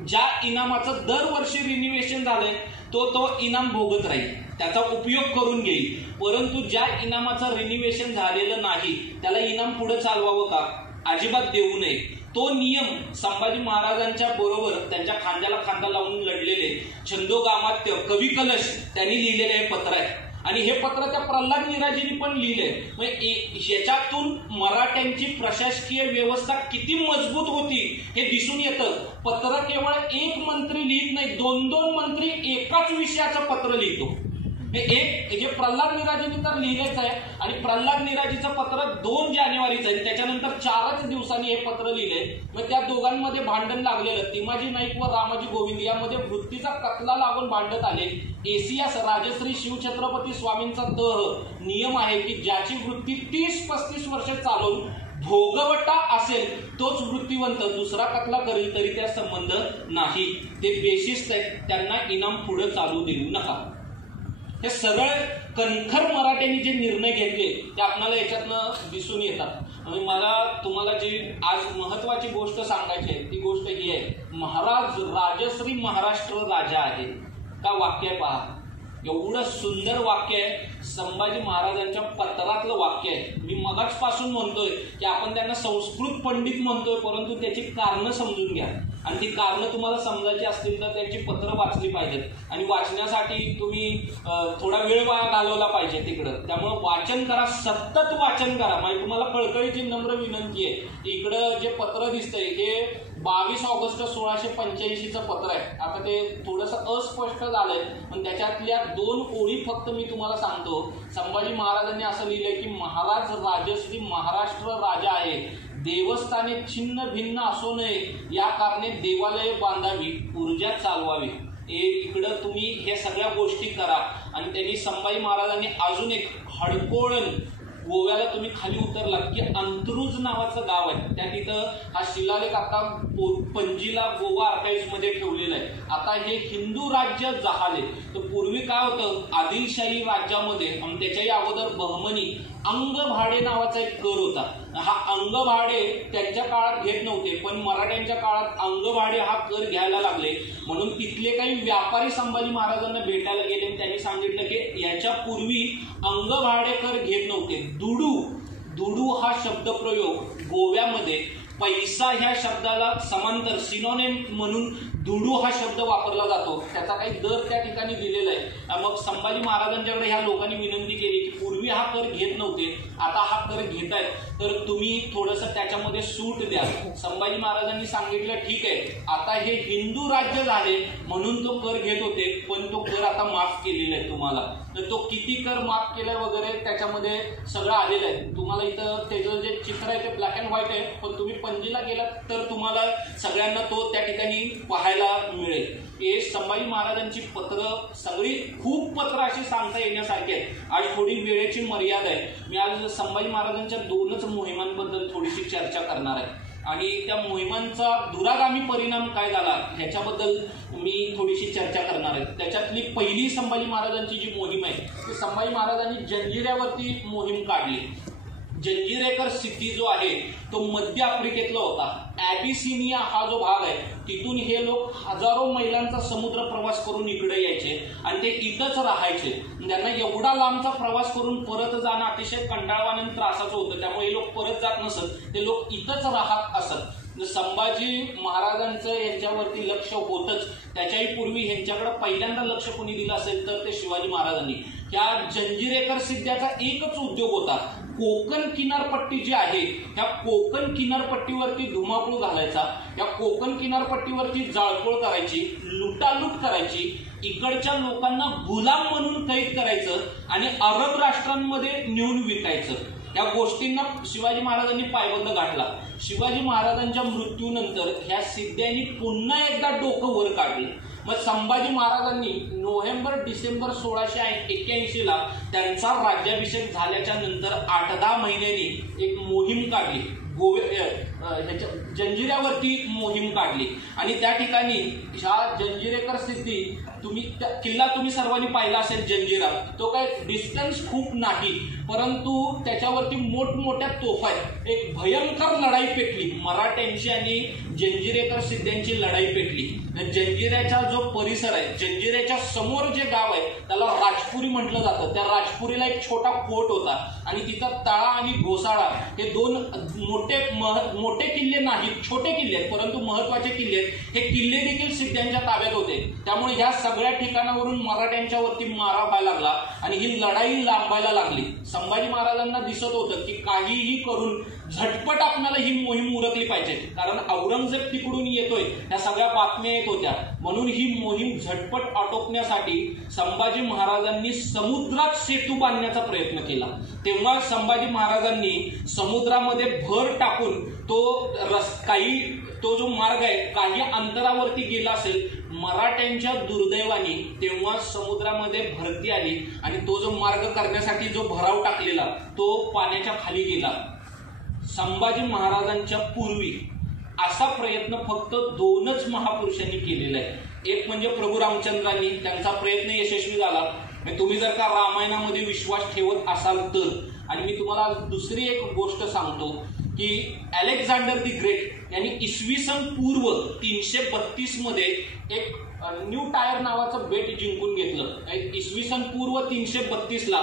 ज्या इनामाचं दरवर्षी रिन्युवेशन झालंय तो इनाम भोगत राहील, त्याचा उपयोग करून घेईल. परंतु ज्या इनामाचं रिन्युवेशन झालेलं नाही त्याला इनाम पुढे चालवावं का, अजिबात देऊ नये. तो नियम संभाजी महाराजांच्या बरोबर त्यांच्या खांद्याला खांदा लावून लढलेले छंदोगामात्य कवी कलश त्यांनी लिहिलेले हे पत्र आहे. आणि हे पत्र त्या प्रल्हाद निराजींनी पण लिहिलंय. ह्याच्यातून मराठ्यांची प्रशासकीय व्यवस्था किती मजबूत होती हे दिसून येतं. पत्र केवळ एक मंत्री लिहित नाही, 2-2 मंत्री एकाच विषयाचं पत्र लिहितो. हे प्रल्हाद निराजींनी तर लिहिलेच आहे आणि प्रल्हाद निराजीचं पत्र 2 जानेवारीचं आहे. त्याच्यानंतर 4च दिवसांनी हे पत्र लिहिले. मग त्या दोघांमध्ये भांडण लागलेलं. तिमाजी नाईक व रामाजी गोविंद यामध्ये वृत्तीचा कतला लागून भांडत आले. एसियास राजश्री शिवछत्रपती स्वामींचा तह नियम आहे की ज्याची वृत्ती 30-35 वर्ष चालून भोगवटा असेल तोच वृत्तीवंत, दुसरा कतला करेल तरी त्या संबंध नाही. ते बेशिस्त आहेत, त्यांना इनाम पुढे चालू देऊ नका. हे सरळ कणखर मराठ्यांनी जे निर्णय घेतले ते आपल्याला याच्यातनं दिसून येतात. आणि मला तुम्हाला जी आज महत्वाची गोष्ट सांगायची आहे ती गोष्ट ही आहे, महाराज राजश्री महाराष्ट्र राजा आहे का वाक्य आहे पहा. एवढं सुंदर वाक्य आहे, संभाजी महाराजांच्या पत्रातलं वाक्य आहे. मी मगाचपासून म्हणतोय की आपण त्यांना संस्कृत पंडित म्हणतोय, परंतु त्याची कारणं समजून घ्या. आणि ती कारणं तुम्हाला समजायची असतील तर त्यांची पत्र वाचली पाहिजेत. आणि वाचण्यासाठी तुम्ही थोडा वेळ वाया घालवला पाहिजे तिकडं. त्यामुळे वाचन करा, सतत वाचन करा. म्हणजे तुम्हाला कळकळीची नम्र विनंती आहे. इकडं जे पत्र दिसतंय हे 22 ऑगस्ट 1685चं पत्र आहे. आता ते थोडंसं अस्पष्ट झालंय, पण त्याच्यातल्या 2 ओळी फक्त मी तुम्हाला सांगतो. संभाजी महाराजांनी असं लिहिलंय की महाराज राजश्री महाराष्ट्र राजा आहे, देवस्थाने छिन्न भिन्न असो नये, या कारणे देवालय बांधावी, ऊर्जा चालवावी. इकडं तुम्ही हे सगळ्या गोष्टी करा. आणि त्यांनी संभाजी महाराजांनी अजून एक हडकोळण, गोव्याला तुम्ही खाली उतरलात की अंत्रुज नावाचं गाव आहे, त्या तिथं हा शिलालेख आता पणजीला गोवा आर्काइव्ह मध्ये ठेवलेला आहे. आता हे हिंदू राज्य जहाले. तर पूर्वी काय होतं, आदिलशाही राज्यामध्ये आणि त्याच्याही अगोदर बहमनी अंगभाडे नावाचा एक कर होता. हा अंगभाडे त्यांच्या काळात घेत नव्हते, पण मराठ्यांच्या काळात अंगभाडे हा कर घ्यायला लागले. म्हणून तिथले काही व्यापारी संभाजी महाराजांना भेटायला गेले. त्यांनी सांगितलं की याच्या पूर्वी अंगभाडे कर घेत नव्हते. दुडू हा शब्दप्रयोग गोव्यामध्ये पैसा ह्या शब्दाला समांतर सिनोनिम म्हणून दुडू हा शब्द वापरला जातो. त्याचा काही दर त्या ठिकाणी दिलेला आहे. मग संभाजी महाराजांच्याकडे ह्या लोकांनी विनंती केली की पूर्वी हा कर घेत नव्हते, आता हा कर घेतायत, तर तुम्ही थोडंसं त्याच्यामध्ये सूट द्या. संभाजी महाराजांनी सांगितलं ठीक आहे, आता हे हिंदू राज्य झाले म्हणून तो कर घेत होते, पण तो कर आता माफ केलेला आहे तुम्हाला. तर तो किती कर माफ केलाय वगैरे त्याच्यामध्ये सगळं आलेलं आहे. तुम्हाला इथं त्याचं जे चित्र आहे ते ब्लॅक अँड व्हाईट आहे, पण तुम्ही पणजीला गेलात तर तुम्हाला सगळ्यांना तो त्या ठिकाणी पाहायला मिळेल. हे संभाजी महाराजांची पत्र सगळी खूप पत्र अशी सांगता येण्यासारखी आहेत. आज थोडी वेळेची मर्यादा आहे. मी आज संभाजी महाराजांच्या 2च मोहिमांबद्दल थोडीशी चर्चा करणार आहे. आणि त्या मोहिमांचा दुरागामी परिणाम काय झाला ह्याच्याबद्दल मी थोडीशी चर्चा करणार आहे. त्याच्यातली पहिली संभाजी महाराजांची जी मोहीम आहे ती संभाजी महाराजांनी जंजिऱ्यावरती मोहीम काढली. जंजिरेकर सिटी जो आहे तो मध्य आफ्रिकेतला होता. ॲबिसिनिया हा जो भाग आहे तिथून हे लोक हजारो मैलांचा समुद्र प्रवास करून इकडे यायचे आणि ते इथंच राहायचे. त्यांना एवढा लांबचा प्रवास करून परत जाणं अतिशय कंटाळवाणं आणि त्रासाचं होतं. त्यामुळे हे लोक परत जात नसत, ते लोक इथंच राहत असत. संभाजी महाराजांचं यांच्यावरती लक्ष होतच. त्याच्याही पूर्वी यांच्याकडे पहिल्यांदा लक्ष कोणी दिलं असेल तर ते शिवाजी महाराजांनी. या जंजिरेकर सिद्ध्याचा एकच उद्योग होता, कोकण किनारपट्टी जी आहे त्या कोकण किनारपट्टीवरती धुमाकूळ घालायचा, या कोकण किनारपट्टीवरती जाळपोळ करायची, लुटालूट करायची, इकडच्या लोकांना गुलाम म्हणून कैद करायचं आणि अरब राष्ट्रांमध्ये नेऊन विकायचं. या गोष्टींना शिवाजी महाराजांनी पायबंद घातला. शिवाजी महाराजांच्या मृत्यूनंतर ह्या सिद्ध्यांनी पुन्हा एकदा डोकं वर काढलं. मग संभाजी महाराजांनी नोव्हेंबर-डिसेंबर 1681ला त्यांचा राज्याभिषेक झाल्याच्या नंतर 8-10 महिन्यांनी एक मोहीम काढली. जंजिऱ्यावरती मोहीम काढली आणि त्या ठिकाणी ह्या जंजिरेकर सिद्धी किल्ला तुम्ही सर्वांनी पाहिला असेल. जंजिरा तो काय डिस्टन्स खूप नाही, परंतु त्याच्यावरती मोठमोठ्या तोफा आहेत. एक भयंकर लढाई पेटली, मराठ्यांची आणि जंजिरेकर सिद्ध्यांची लढाई पेटली. जंजिऱ्याचा जो परिसर आहे, जंजिऱ्याच्या समोर जे गाव आहे त्याला राजपुरी म्हटलं जातं. त्या राजपुरीला एक छोटा फोर्ट होता आणि तिथं तळा आणि घोसाळा हे 2 मोठे किल्ले नाहीत, छोटे किल्ले आहेत परंतु महत्वाचे किल्ले आहेत. हे किल्ले देखील सिद्ध्यांच्या ताब्यात होते. त्यामुळे ह्या सगळ्या ठिकाणावरून मराठ्यांच्या वरती मारा व्हायला लागला आणि ही लढाई लांबायला लागली. संभाजी महाराजांना दिसत होतं की काहीही करून झटपट आपल्याला ही मोहीम उरकली पाहिजे, कारण औरंगजेब तिकडून येतोय ह्या सगळ्या बातम्या येत होत्या. म्हणून ही मोहीम झटपट आटोपण्यासाठी संभाजी महाराजांनी समुद्रात सेतू बांधण्याचा प्रयत्न केला. तेव्हा संभाजी महाराजांनी समुद्रामध्ये भर टाकून तो जो मार्ग आहे काही अंतरावरती गेला असेल. मराठ्यांच्या दुर्दैवाने तेव्हा समुद्रामध्ये भरती आली आणि तो जो मार्ग करण्यासाठी जो भराव टाकलेला तो पाण्याच्या खाली गेला. संभाजी महाराजांच्या पूर्वी असा प्रयत्न फक्त 2च महापुरुषांनी केलेला आहे. एक म्हणजे प्रभू रामचंद्रांनी, त्यांचा प्रयत्न यशस्वी झाला. तुम्ही जर का रामायणामध्ये विश्वास ठेवत असाल तर. आणि मी तुम्हाला दुसरी एक गोष्ट सांगतो की अलेक्झांडर द ग्रेट यांनी इसवी सन पूर्व 332 मध्ये एक न्यू टायर नावाचं बेट जिंकून घेतलं. इसवी सन पूर्व 332 ला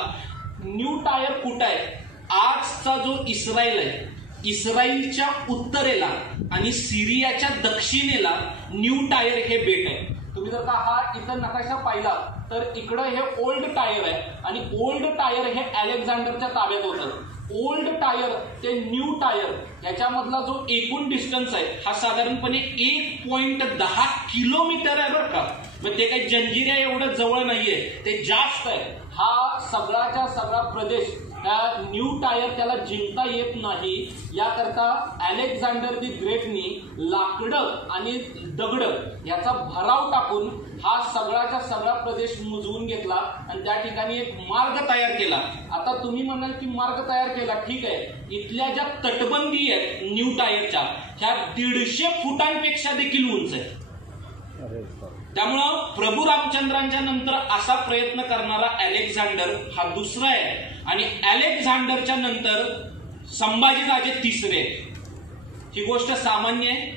न्यू टायर कुठं आहे? आजचा जो इस्रायल आहे, इस्रायलच्या उत्तरेला आणि सिरियाच्या दक्षिणेला न्यू टायर हे बेट आहे. तुम्ही जर का हा इथं नकाशा पाहिला तर इकडं हे ओल्ड टायर आहे आणि ओल्ड टायर हे अलेक्झांडरच्या ताब्यात होतं. ओल्ड टायर ते न्यू टायर याच्यामधला जो एकूण डिस्टन्स आहे हा साधारणपणे 1.10 किलोमीटर आहे बरं का. मग ते काही जंजिरा एवढं जवळ नाहीये, ते जास्त आहे. हा सगळाच्या सगळा प्रदेश त्या न्यू टायर त्याला जिंकता येत नाही. याकरता अलेक्झांडर द ग्रेटनी लाकडं आणि दगड याचा भराव टाकून हा सगळाच्या सगळा प्रदेश मुजवून घेतला आणि त्या ठिकाणी एक मार्ग तयार केला. आता तुम्ही म्हणाल की मार्ग तयार केला, ठीक आहे. इथल्या ज्या तटबंदी आहेत न्यू टायरच्या ह्या 150 फुटांपेक्षा देखील उंच आहेत. त्यामुळं प्रभू रामचंद्रांच्या नंतर असा प्रयत्न करणारा अलेक्झांडर हा दुसरा आहे आणि अलेक्झांडरच्या नंतर संभाजीराजे तिसरे. ही गोष्ट सामान्य आहे.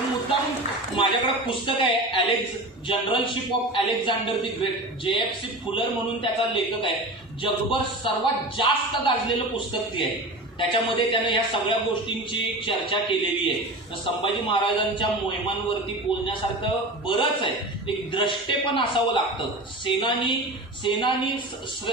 मुद्दाम माझ्याकडे पुस्तक आहे generalship of Alexander the great, JFC Fuller म्हणून त्याचा लेखक आहे. जगभर सर्वात जास्त गाजलेलं पुस्तक ते आहे. त्याच्यामध्ये त्यानं ह्या सगळ्या गोष्टींची चर्चा केलेली आहे. संभाजी महाराजांच्या मोहिमांवरती बोलण्यासारखं बरंच आहे. एक द्रष्टेपण असावं लागतं. सेनानी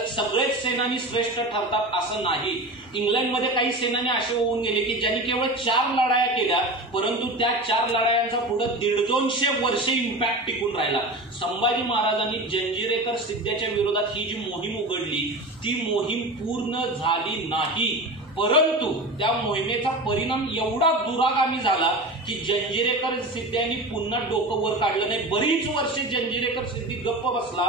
सगळेच सेनानी श्रेष्ठ ठरतात असं नाही. इंग्लंडमध्ये काही सेनानी असे होऊन गेले की ज्यांनी केवळ 4 लढाया केल्या, परंतु त्या 4 लढायांचा पुढे 150-200 वर्षे इम्पॅक्ट टिकून राहिला. संभाजी महाराजांनी जंजिरेकर सिद्ध्याच्या विरोधात ही जी मोहीम उघडली ती मोहीम पूर्ण झाली नाही, परंतु त्या मोहिमेचा परिणाम एवढा दुरागामी झाला की जंजिरेकर सिद्ध्यांनी पुन्हा डोकं वर काढलं नाही. बरीच वर्षे जंजिरेकर सिद्धी गप्प बसला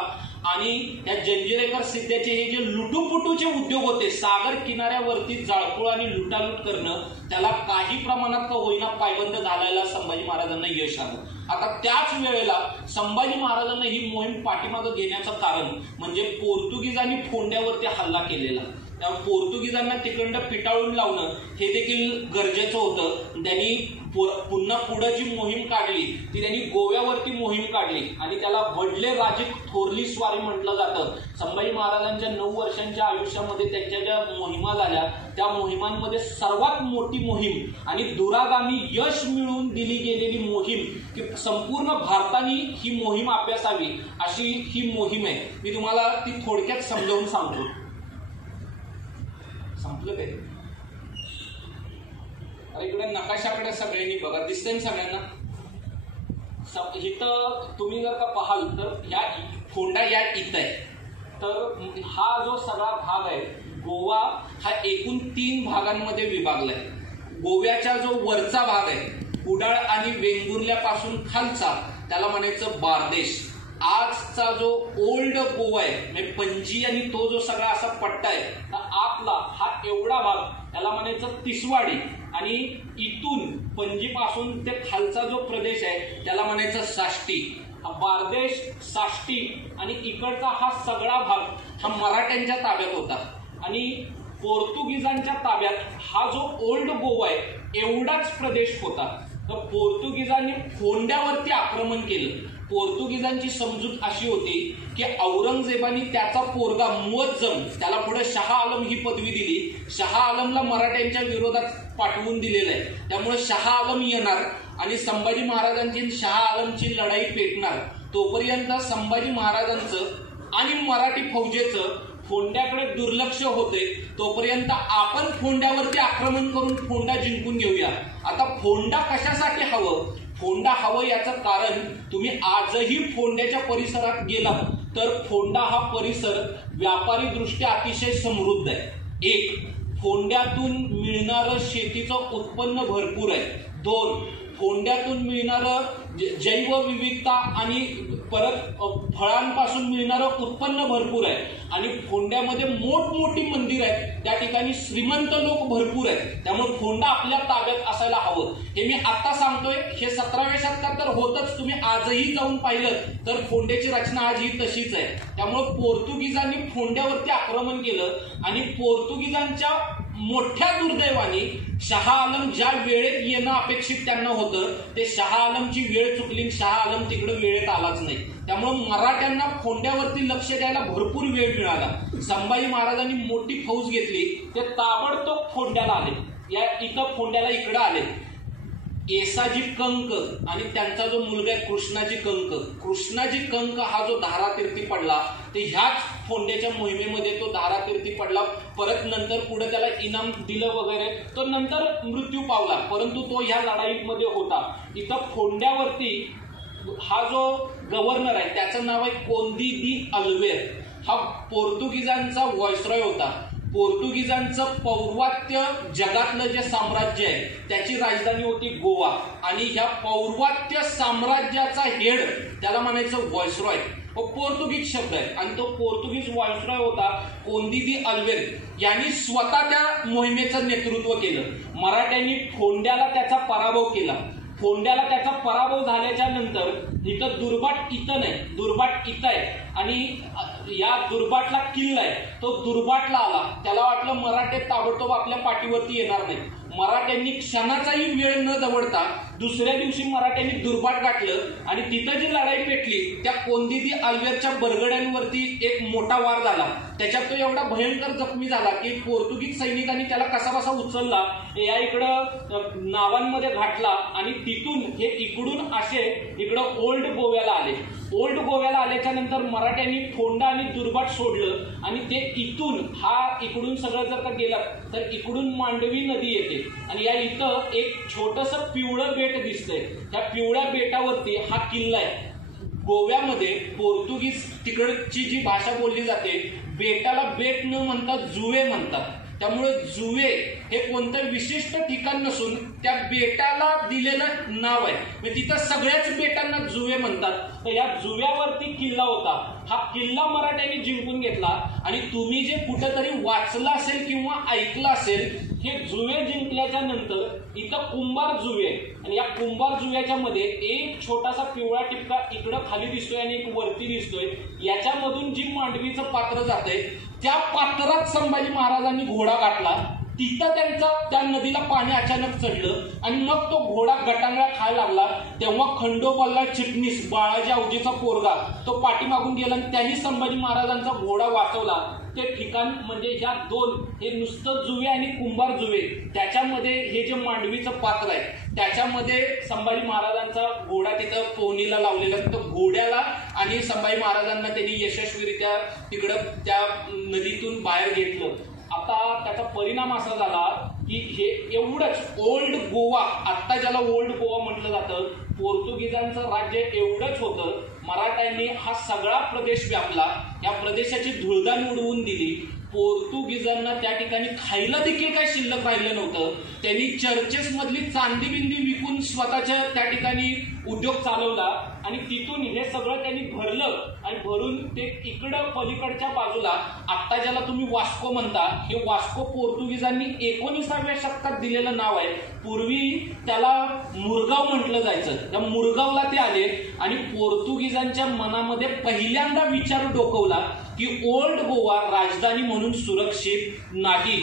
आणि त्या जंजिरेकर सिद्ध्याचे हे जे लुटूपुटूचे उद्योग होते, सागर किनाऱ्यावरती जाळपोळ आणि लुटालूट करणं, त्याला काही प्रमाणात का होईना पायबंद घालायला संभाजी महाराजांना यश आलं. आता त्याच वेळेला संभाजी महाराजांना ही मोहीम पाठीमागं घेण्याचं कारण म्हणजे पोर्तुगीजांनी फोंड्यावरती हल्ला केलेला. त्यामुळे पोर्तुगीजांना तिकडं पिटाळून लावणं हे देखील गरजेचं होतं. त्यांनी पुन्हा पुढे जी मोहीम काढली ती त्यांनी गोव्यावरती मोहीम काढली आणि त्याला वडले राजे थोरली स्वारी म्हटलं जातं. संभाजी महाराजांच्या 9 वर्षांच्या आयुष्यामध्ये त्यांच्या ज्या मोहिमा झाल्या त्या मोहिमांमध्ये सर्वात मोठी मोहीम आणि दुरागामी यश मिळवून दिली गेलेली मोहीम की संपूर्ण भारताने ही मोहीम अभ्यासावी अशी ही मोहीम आहे. मी तुम्हाला ती थोडक्यात समजावून सांगतो. संपलं काय? इकडे नकाशाकडे सगळ्यांनी बघा, दिसतंय ना सगळ्यांना? इथं तुम्ही जर का पाहाल तर या फोंडा या इथं आहे. तर हा जो सगळा भाग आहे गोवा हा एकूण 3 भागांमध्ये विभागलाय. गोव्याचा जो वरचा भाग आहे कुडाळ आणि वेंगुर्ल्यापासून खालचा त्याला म्हणायचं बारदेश. आजचा जो ओल्ड गोवा आहे म्हणजे पणजी आणि तो जो सगळा असा पट्टा आहे तर आतला हा एवढा भाग त्याला म्हणायचं तिसवाडी आणि इथून पणजीपासून ते खालचा जो प्रदेश आहे त्याला म्हणायचं साष्टी. बारदेश, साष्टी आणि इकडचा हा सगळा भाग हा मराठ्यांच्या ताब्यात होता आणि पोर्तुगीजांच्या ताब्यात हा जो ओल्ड गोवा आहे एवढाच प्रदेश होता. तर पोर्तुगीजांनी फोंड्यावरती आक्रमण केलं. पोर्तुगीजांची समजूत अशी होती की औरंगजेबाने त्याचा पोरगा मुअज्जम त्याला पुढे शहा आलम ही पदवी दिली. शहा आलमला मराठ्यांच्या विरोधात पाठवून दिलेलं आहे. त्यामुळे शहा आलम येणार आणि संभाजी महाराजांची शहा आलमची लढाई पेटणार. तोपर्यंत संभाजी महाराजांचं आणि मराठी फौजेचं फोंड्याकडे दुर्लक्ष होते. तोपर्यंत आपण फोंड्यावरती आक्रमण करून फोंडा जिंकून घेऊया. आता फोंडा कशासाठी हवं? फोंडा हवं याचं कारण तुम्ही आजही फोंड्याच्या परिसरात गेलात तर फोंडा हा परिसर व्यापारी दृष्ट्या अतिशय समृद्ध आहे. 1, फोंड्यातून मिळणारं शेतीचं उत्पन्न भरपूर आहे. 2, फोंड्यातून मिळणारं जैव विविधता आणि परत फळांपासून मिळणारं उत्पन्न भरपूर आहे आणि फोंड्यामध्ये मोठमोठी मंदिर आहेत, त्या ठिकाणी श्रीमंत लोक भरपूर आहेत, त्यामुळे फोंडा आपल्या ताब्यात असायला हवं. हे मी आता सांगतोय, हे 17व्या शतकात तर होतच. तुम्ही आजही जाऊन पाहिलं तर फोंड्याची रचना आज ही तशीच आहे. त्यामुळे पोर्तुगीजांनी फोंड्यावरती आक्रमण केलं आणि पोर्तुगीजांच्या मोठ्या दुर्दैवाने शहा आलम ज्या वेळेत येणं अपेक्षित त्यांना होतं ते शहा आलमची वेळ चुकली. शहा आलम तिकडे वेळेत आलाच नाही. त्यामुळे मराठ्यांना फोंड्यावरती लक्ष द्यायला भरपूर वेळ मिळाला. संभाजी महाराजांनी मोठी फौज घेतली, ते ताबडतोब फोंड्याला आले. या इथं फोंड्याला इकडं आले. येसाजी कंक आणि त्यांचा जो मुलगा आहे कृष्णाजी कंक, कृष्णाजी कंक हा जो धारातीर्थी पडला ते ह्याच फोंड्याच्या मोहिमेमध्ये तो धारातीर्थी पडला. परत नंतर पुढे त्याला इनाम दिलं वगैरे, तो नंतर मृत्यू पावला, परंतु तो ह्या लढाईमध्ये होता. इथं फोंड्यावरती हा जो गव्हर्नर आहे त्याचं नाव आहे कोंदी दी अल्वेर. हा पोर्तुगीजांचा व्हॉइसरॉय होता. पोर्तुगीजांचं पौर्वात्य जगातलं जे साम्राज्य आहे त्याची राजधानी होती गोवा आणि ह्या पौर्वात्य साम्राज्याचा हेड त्याला म्हणायचं व्हॉइसरॉय. पोर्तुगीज शब्द आहे आणि तो पोर्तुगीज व्हॉइसरॉय होता कोंदी दी अल्वेर. यांनी स्वतः त्या मोहिमेचं नेतृत्व केलं. मराठ्यांनी फोंड्याला त्याचा पराभव केला. फोंड्याला त्याचा पराभव झाल्याच्या नंतर इथं दुर्बाट इथं नाही, दुर्बाट इथं आहे आणि या दुर्बाटला किल्ला आहे. तो दुर्बाटला आला. त्याला वाटलं मराठे ताबडतोब आपल्या पाठीवरती येणार नाही. मराठ्यांनी क्षणाचाही वेळ न दवडता दुसऱ्या दिवशी मराठ्यांनी दुर्बाट गाठलं आणि तिथं जी लढाई पेटली त्या कोंदी दी अल्वेरच्या बरगड्यांवरती एक मोठा वार झाला. त्याच्यात तो एवढा भयंकर जखमी झाला की पोर्तुगीज सैनिकांनी त्याला कसाबसा उचलला, या इकडं नावांमध्ये घातला आणि तिथून हे इकडून असे इकडं ओल्ड गोव्याला आले. ओल्ड गोव्याला आल्याच्या नंतर मराठ्यांनी फोंडा आणि दुर्बाट सोडलं आणि ते इकडून सगळं जर का गेलं तर इकडून मांडवी नदी येते आणि या इथं एक छोटंसं पिवळं बेट दिसतंय. त्या पिवळ्या बेटावरती हा किल्ला आहे. गोव्यामध्ये पोर्तुगीज तिकडची जी भाषा बोलली जाते, बेटाला बेट न म्हणता जुवे म्हणतात. त्यामुळे जुवे हे कोणतं विशिष्ट ठिकाण नसून त्या बेटाला दिलेलं नाव आहे. म्हणजे तिथं सगळ्याच बेटांना जुवे म्हणतात. तर या जुव्यावरती किल्ला होता. हा किल्ला मराठ्यांनी जिंकून घेतला आणि तुम्ही जे कुठेतरी वाचलं असेल किंवा ऐकलं असेल, हे जुवे जिंकल्याच्या नंतर इथं कुंभार जुवे आणि या कुंभार जुव्याच्या मध्ये एक छोटासा पिवळा टिपका इकडं खाली दिसतोय आणि एक वरती दिसतोय. याच्यामधून जी मांडवीचं पात्र जातंय त्या पात्रात संभाजी महाराजांनी घोडा गाठला. तिथं त्या नदीला पाणी अचानक चढलं आणि मग तो घोडा गटांगळा खायला लागला. तेव्हा खंडोबाला चिटणीस बाळाजी आवजीचा पोरगा तो पाठीमागून गेला आणि त्यांनी संभाजी महाराजांचा घोडा वाचवला. ते ठिकाण म्हणजे ह्या दोन, हे नुसतं जुवे आणि कुंभार जुवे, त्याच्यामध्ये हे जे मांडवीचं पात्र आहे त्याच्यामध्ये संभाजी महाराजांचा घोडा तिथं पोहणीला लावलेला. तर घोड्याला आणि संभाजी महाराजांना त्यांनी यशस्वीरित्या तिकडं त्या नदीतून बाहेर घेतलं. आता त्याचा परिणाम असा झाला की हे एवढंच ओल्ड गोवा, आता ज्याला ओल्ड गोवा म्हटलं जातं, पोर्तुगीजांचं राज्य एवढंच होतं. मराठ्यांनी हा सगळा प्रदेश व्यापला. या प्रदेशाची धुळदाण उडवून दिली. पोर्तुगीजांना त्या ठिकाणी खायला देखील काही शिल्लक राहिलं नव्हतं. त्यांनी चर्चेस मधली चांदी बिंदी विकून स्वतःच्या त्या ठिकाणी उद्योग चालवला आणि तिथून हे सगळं त्यांनी भरलं आणि भरून ते इकडं पलीकडच्या बाजूला, आत्ता ज्याला तुम्ही वास्को म्हणता, हे वास्को पोर्तुगीजांनी 19व्या शतकात दिलेलं नाव आहे. पूर्वी त्याला मुरगाव म्हटलं जायचं. त्या मुरगावला ते आले आणि पोर्तुगीजांच्या मनामध्ये पहिल्यांदा विचार डोकवला की ओल्ड गोवा राजधानी म्हणून सुरक्षित नाही,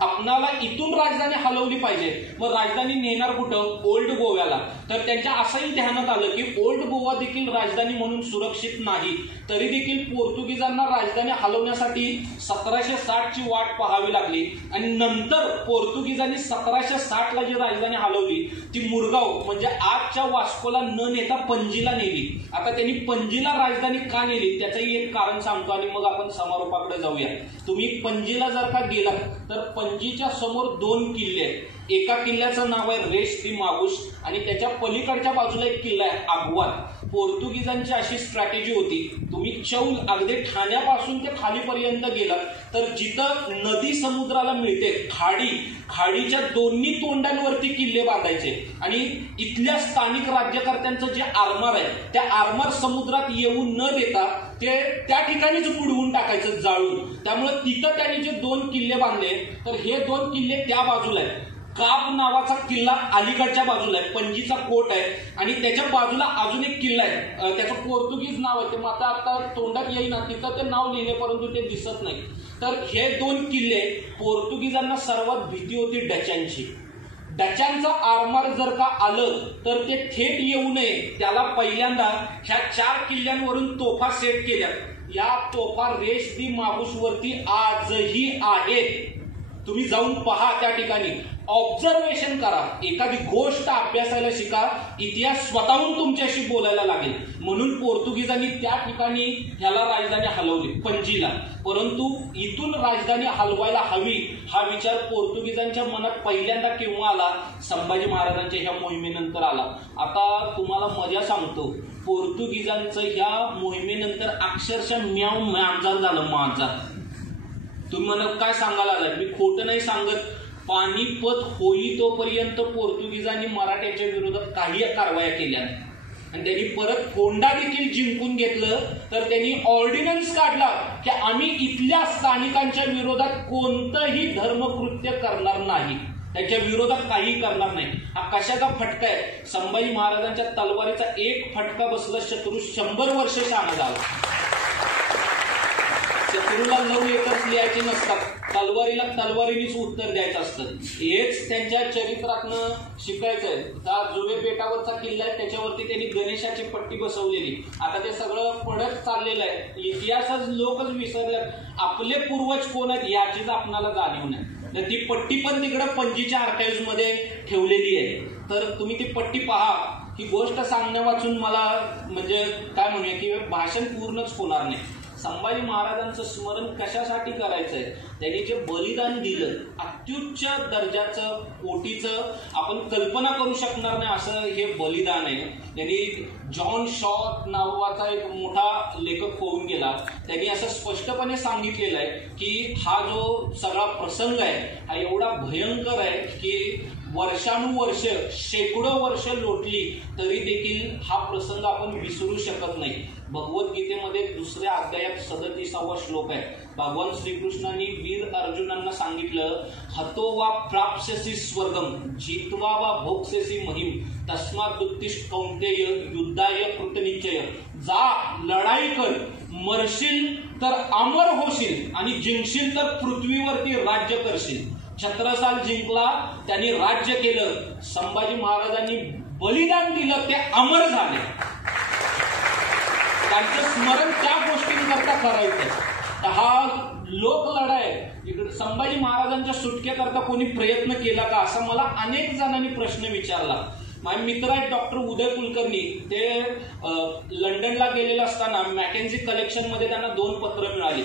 आपणाला इथून राजधानी हलवली पाहिजे. मग राजधानी नेणार कुठं? ओल्ड गोव्याला. तर त्यांच्या असंही ध्यानात आलं की ओल्ड गोवा देखील राजधानी म्हणून सुरक्षित नाही. तरी देखील पोर्तुगीजांना राजधानी हलवण्यासाठी 1760 ची वाट पाहावी लागली आणि नंतर पोर्तुगीजांनी 1760 जी राजधानी हलवली ती मुरगाव म्हणजे आजच्या वास्कोला न नेता पणजीला नेली. आता त्यांनी पणजीला राजधानी का नेली त्याचंही एक कारण सांगतो आणि मग आपण समारोपाकडे जाऊया. तुम्ही पणजीला जर का गेलात तर पणजीच्या समोर 2 किल्ले आहेत. एका किल्ल्याचं नाव आहे रेश दी मागुस आणि त्याच्या पलीकडच्या बाजूला एक किल्ला आहे आगवान. पोर्तुगीजांची अशी स्ट्रॅटेजी होती, तुम्ही चौल अगदी ठाण्यापासून ते खालीपर्यंत गेलात तर जिथं नदी समुद्राला मिळते खाडीच्या दोन्ही तोंडांवरती किल्ले बांधायचे आणि इथल्या स्थानिक राज्यकर्त्यांचं जे आरमार आहे त्या आरमार समुद्रात येऊ न देता ते त्या ठिकाणीच बुडवून टाकायचं, जाळून. त्यामुळे तिथं त्यांनी जे 2 किल्ले बांधले तर हे 2 किल्ले त्या बाजूला आहेत. काब नावाचा किल्ला अलीकडच्या बाजूला आहे, पणजीचा कोट आहे आणि त्याच्या बाजूला अजून एक किल्ला आहे, त्याचं पोर्तुगीज नाव आहे, ते मात्र आता तोंडात येईना, तिथं ते नाव लिहिले परंतु ते दिसत नाही. तर हे 2 किल्ले, पोर्तुगीजांना सर्वात भीती होती डचांची. डचांचं आरमार जर का आलं तर ते थेट येऊ नये, त्याला पहिल्यांदा ह्या 4 किल्ल्यांवरून तोफा सेट केल्या. या तोफा रेश दी मागुस वरती आजही आहेत. तुम्ही जाऊन पहा, त्या ठिकाणी ऑब्झर्वेशन करा, एखादी गोष्ट अभ्यासायला शिका, इतिहास स्वतःहून तुमच्याशी बोलायला लागेल. म्हणून पोर्तुगीजांनी त्या ठिकाणी ह्याला राजधानी हलवली, पणजीला. परंतु इथून राजधानी हलवायला हवी हा विचार पोर्तुगीजांच्या मनात पहिल्यांदा केव्हा आला? संभाजी महाराजांच्या ह्या मोहिमेनंतर आला. आता तुम्हाला मजा सांगतो, पोर्तुगीजांचं ह्या मोहिमेनंतर अक्षरशः म्याव मांजर झालं, मांजर. तुम्ही मला काय सांगायला आलाय? मी खोटं नाही सांगत. पानिपत होई तोपर्यंत पोर्तुगीजांनी मराठ्यांच्या विरोधात काही कारवाया केल्या नाही आणि त्यांनी परत फोंडा देखील जिंकून घेतलं. तर त्यांनी ऑर्डिनन्स काढला की आम्ही इथल्या स्थानिकांच्या विरोधात कोणतंही धर्मकृत्य करणार नाही, त्यांच्या विरोधात काही करणार नाही. हा कशाचा फटका आहे? संभाजी महाराजांच्या तलवारीचा एक फटका बसला, शत्रू 100 वर्ष शहाणा झाला. शत्रूला 9 एकच लिहायचे नसतात, तलवारीला तलवारीनेच उत्तर द्यायचं असतं. हेच त्यांच्या चरित्रातनं शिकायचंय. त्या जुवे बेटावरचा किल्ला आहे, त्याच्यावरती त्यांनी गणेशाची पट्टी बसवलेली. आता ते सगळं पडत चाललेलं आहे, इतिहासच लोकच विसरले. आपले पूर्वज कोण आहेत याचीच आपणाला जाणीव नाही. तर ती पट्टी पण तिकडे पणजीच्या आर्काइव्ह मध्ये ठेवलेली आहे. तर तुम्ही ती पट्टी पहा. ही गोष्ट सांगण्या वाचून मला म्हणजे काय म्हणूया की भाषण पूर्णच होणार नाही. संभाजी महाराजांचं स्मरण कशासाठी करायचंय? त्यांनी जे बलिदान दिलं, अत्युच्च दर्जाचं, कोटीचं, आपण कल्पना करू शकणार नाही असं हे बलिदान आहे. त्यांनी जॉन शॉ नावाचा एक मोठा लेखक होऊन गेला, त्यांनी असं स्पष्टपणे सांगितलेलं आहे की हा जो सगळा प्रसंग आहे हा एवढा भयंकर आहे की वर्षानुवर्ष, शेकडो वर्ष लोटली तरी देखील हा प्रसंग आपण विसरू शकत नाही. भगवद्गीतेमध्ये 2ऱ्या अध्यायात 37वा श्लोक आहे. भगवान श्रीकृष्णांनी वीर अर्जुनांना सांगितलं, हतो वा प्राप्स्यसि स्वर्गम जित्वा वा भोक्ष्यसि महिम तस्मात् उत्तिष्ठ कौंतेय युद्धाय कृतनिश्चय. जा, लढाई कर, मरशील तर अमर होशील आणि जिंकशील तर पृथ्वीवरती राज्य करशील. छत्रसाल जिंकला, त्यांनी राज्य केलं. संभाजी महाराजांनी बलिदान दिलं, ते अमर झाले. त्यांचं स्मरण त्या गोष्टींकरता करायचं. हा लोक लढाई इकडे संभाजी महाराजांच्या सुटकेकरता कोणी प्रयत्न केला का असा मला अनेक जणांनी प्रश्न विचारला. माझे मित्र आहेत डॉक्टर उदय कुलकर्णी, ते लंडनला गेलेले असताना मॅकेन्झी कलेक्शन मध्ये त्यांना 2 पत्र मिळाली.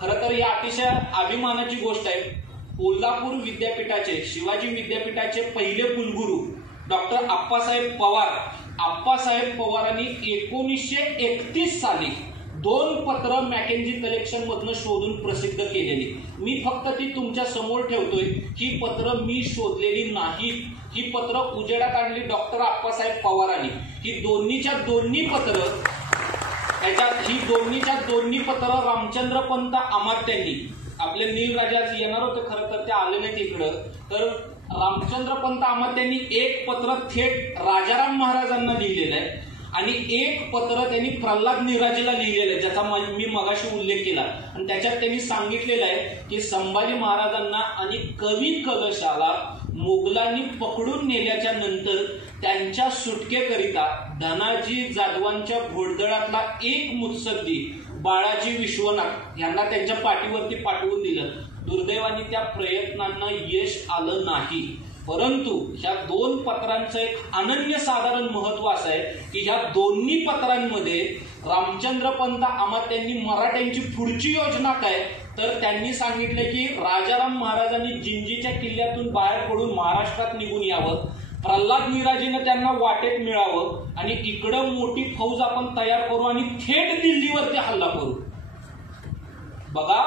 खरं तर ही अतिशय अभिमानाची गोष्ट आहे. कोल्हापूर विद्यापीठाचे, शिवाजी विद्यापीठाचे पहिले कुलगुरू डॉक्टर आप्पासाहेब पवार, आप्पासाहेब पवारांनी 1931 साली 2 पत्र मॅकेन्झी कलेक्शन मधनं शोधून प्रसिद्ध केलेली. मी फक्त ती तुमच्या समोर ठेवतोय. ही पत्र मी शोधलेली नाही, ही पत्र उजेडात आणली डॉक्टर आप्पासाहेब पवारांनी. ही दोन्हीच्या दोन्ही पत्र रामचंद्र पंत अमात्यांनी, आपले नीलराजा येणार होते खरं तर ते आले नाहीत इकडं, तर रामचंद्र पंत अमात्यांनी एक पत्र थेट राजाराम महाराजांना लिहिलेलं आहे आणि एक पत्र त्यांनी प्रल्हाद निराजेला लिहिलेलं आहे, ज्याचा मी मगाशी उल्लेख केला. आणि त्याच्यात त्यांनी सांगितलेलं आहे की संभाजी महाराजांना आणि कवी कलशाला मोगलांनी पकडून नेल्याच्या नंतर त्यांच्या सुटकेकरिता धनाजी जाधवांच्या घोडदळातला एक मुत्सद्दी बाळाजी विश्वनाथ यांना त्यांच्या पाठीवरती पाठवून दिलं. दुर्दैवाने त्या प्रयत्नांना यश आलं नाही. परंतु ह्या 2 पत्रांचं एक अनन्यसाधारण महत्व असं आहे की ह्या दोन्ही पत्रांमध्ये रामचंद्र पंत अमात्यांनी मराठ्यांची पुढची योजना काय तर त्यांनी सांगितले की राजाराम महाराजांनी जिंजीच्या किल्ल्यातून बाहेर पडून महाराष्ट्रात निघून यावं, प्रल्हाद निराजीनं त्यांना वाटेत मिळावं आणि इकडं मोठी फौज आपण तयार करू आणि थेट दिल्लीवरती हल्ला करू. बघा,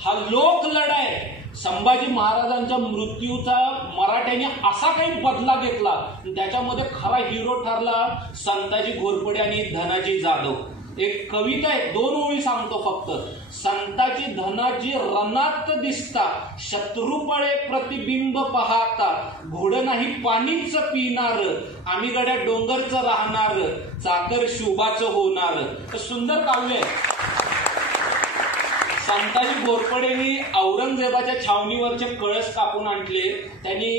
हा लोक लढाई संभाजी महाराजांच्या मृत्यूचा मराठ्यांनी असा काही बदला घेतला, त्याच्यामध्ये खरा हिरो ठरला संताजी घोरपडे आणि धनाजी जाधव. एक कविता आहे, 2 ओळी सांगतो फक्त. संताजी धनाजी रणात दिसता, शत्रुपळे प्रतिबिंब पाहता, घोड नाही पाणीच पिणार, आम्ही गड्या डोंगरचं राहणार, चाकर शुभाचं होणार. सुंदर काव्य आहे. संताजी घोरपडेंनी औरंगजेबाच्या छावणीवरचे कळस कापून आणले, त्यांनी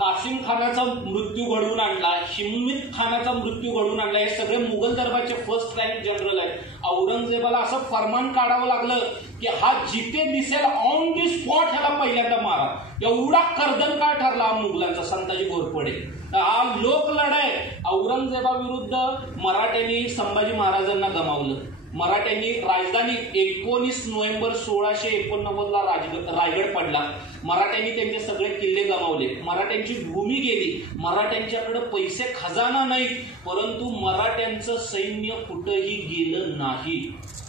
कासिम खानाचा मृत्यू घडवून आणला, हिम्मत खानाचा मृत्यू घडवून आणला. हे सगळे मुघल दरबारचे फर्स्ट रँक जनरल आहेत. औरंगजेबाला असं फरमान काढावं लागलं की हा जिथे दिसेल ऑन दी स्पॉट ह्याला पहिल्यांदा मारा. एवढा कर्दनकाळ ठरला मुघलांचा संताजी घोरपडे. हा लोक लढाई औरंगजेबाविरुद्ध मराठ्यांनी संभाजी महाराजांना गमावलं. मराठ्यांनी राजधानी 19 नोव्हेंबर 1689 रायगड पडला. मराठ्यांनी त्यांचे सगळे किल्ले गमावले, मराठ्यांची भूमी गेली, मराठ्यांच्याकडे पैसे खजाना नाही, परंतु मराठ्यांचं सैन्य कुठंही गेलं नाही.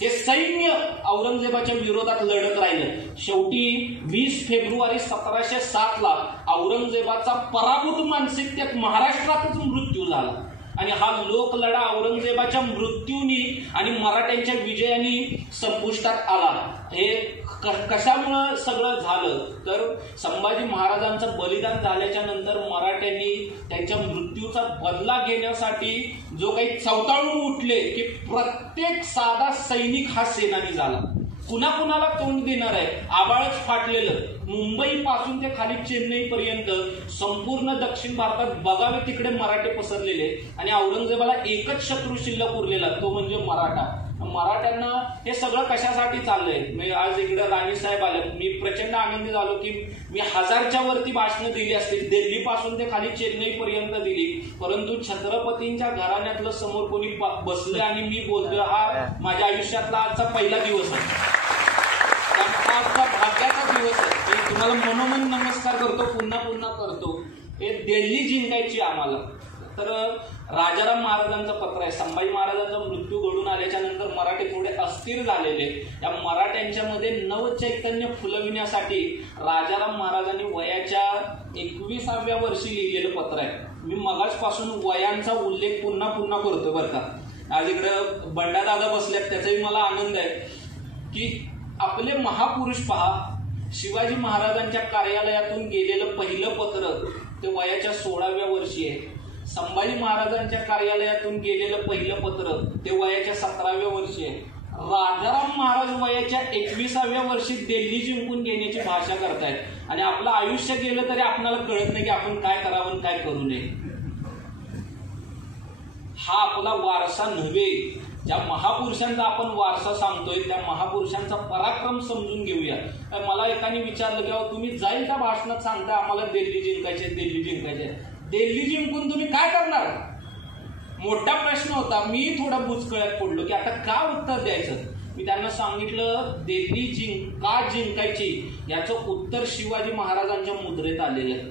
हे सैन्य औरंगजेबाच्या विरोधात लढत राहिलं. शेवटी 20 फेब्रुवारी 1707 औरंगजेबाचा पराभूत मानसिकतेत महाराष्ट्रातच मृत्यू झाला. आणि हा लोकलढा औरंगजेबाच्या मृत्यूनी आणि मराठ्यांच्या विजयाने संपुष्टात आला. हे कशामुळं सगळं झालं तर संभाजी महाराजांचं बलिदान झाल्याच्या नंतर मराठ्यांनी त्यांच्या मृत्यूचा बदला घेण्यासाठी जो काही चवताळून उठले की प्रत्येक साधा सैनिक हा सेनानी झाला. कुणाकुणाला तोंड देणार आहे, आबाळच फाटलेलं. मुंबई पासून ते खाली चेन्नई पर्यंत संपूर्ण दक्षिण भारतात बघावे तिकडे मराठे पसरलेले आणि औरंगजेबाला एकच शत्रू शिल्लक उरलेला, तो म्हणजे मराठा. मराठ्यांना हे सगळं कशासाठी चाललंय. आज इकडे राणीसाहेब आले, मी प्रचंड आनंदी झालो की मी 1000च्या वरती भाषणं दिली असतील, दिल्ली पासून ते खाली चेन्नई पर्यंत दिली, परंतु छत्रपतींच्या घराण्यातलं समोर कोणी बसलं आणि मी बोलतोय, हा माझ्या आयुष्यातला आजचा पहिला दिवस आहे. आजचा भाग्याचा दिवस आहे. मी तुम्हाला मनोमन नमस्कार करतो, पुन्हा पुन्हा करतो. हे दिल्ली जिंकायची आम्हाला. तर राजाराम महाराजांचं पत्र आहे. संभाजी महाराजांचा मृत्यू घडून आल्याच्या नंतर मराठे थोडे अस्थिर झालेले. या मराठ्यांच्या मध्ये नवचैतन्य फुलविण्यासाठी राजाराम महाराजांनी वयाच्या 21व्या वर्षी लिहिलेलं पत्र आहे. मी मगाचपासून वयांचा उल्लेख पुन्हा पुन्हा करतो बरं का. आज इकडं बंडादादा बसल्यात, त्याचाही मला आनंद आहे की आपले महापुरुष पहा, शिवाजी महाराजांच्या कार्यालयातून गेलेलं पहिलं पत्र ते वयाच्या 16व्या वर्षी आहे. संभाजी महाराजांच्या कार्यालयातून गेलेलं पहिलं पत्र ते वयाच्या 17व्या वर्षी आहे. राजाराम महाराज वयाच्या 21व्या वर्षी दिल्ली जिंकून घेण्याची भाषा करतायत आणि आपलं आयुष्य गेलं तरी आपल्याला कळत नाही की आपण काय करावं आणि काय करू नये. हा आपला वारसा नव्हे. ज्या महापुरुषांचा आपण वारसा सांगतोय त्या महापुरुषांचा पराक्रम समजून घेऊया. मला एकाने विचारलं की तुम्ही जाईल त्या भाषणात सांगता आम्हाला दिल्ली जिंकायचे, दिल्ली जिंकायचे. दिल्ली जिंकून तुम्ही काय करणार, मोठा प्रश्न होता. मी थोडा बुचकळ्यात पडलो की आता का उत्तर द्यायचं. मी त्यांना सांगितलं दिल्ली का जिंकायची याचं उत्तर शिवाजी महाराजांच्या मुद्रेत आलेलं.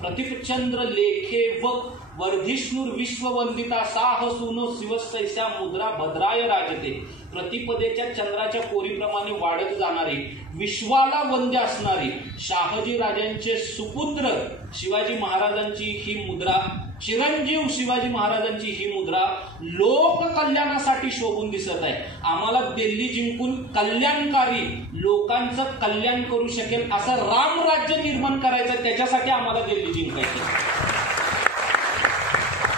प्रतीपचंद्र लेखे व वर्धिष्णुर विश्ववंदिता साहसूनो शिवसैसा मुद्रा भद्राय राजते. प्रतिपदेच्या चंद्राच्या कोरीप्रमाणे वाढत जाणारी, विश्वाला वंद्य असणारी शहाजी राजांचे सुपुत्र शिवाजी महाराजांची ही मुद्रा, चिरंजीव शिवाजी महाराजांची ही मुद्रा लोक कल्याणासाठी शोभून दिसत आहे. आम्हाला दिल्ली जिंकून कल्याणकारी लोकांचं कल्याण करू शकेल असं रामराज्य निर्माण करायचं, त्याच्यासाठी आम्हाला दिल्ली जिंकायची.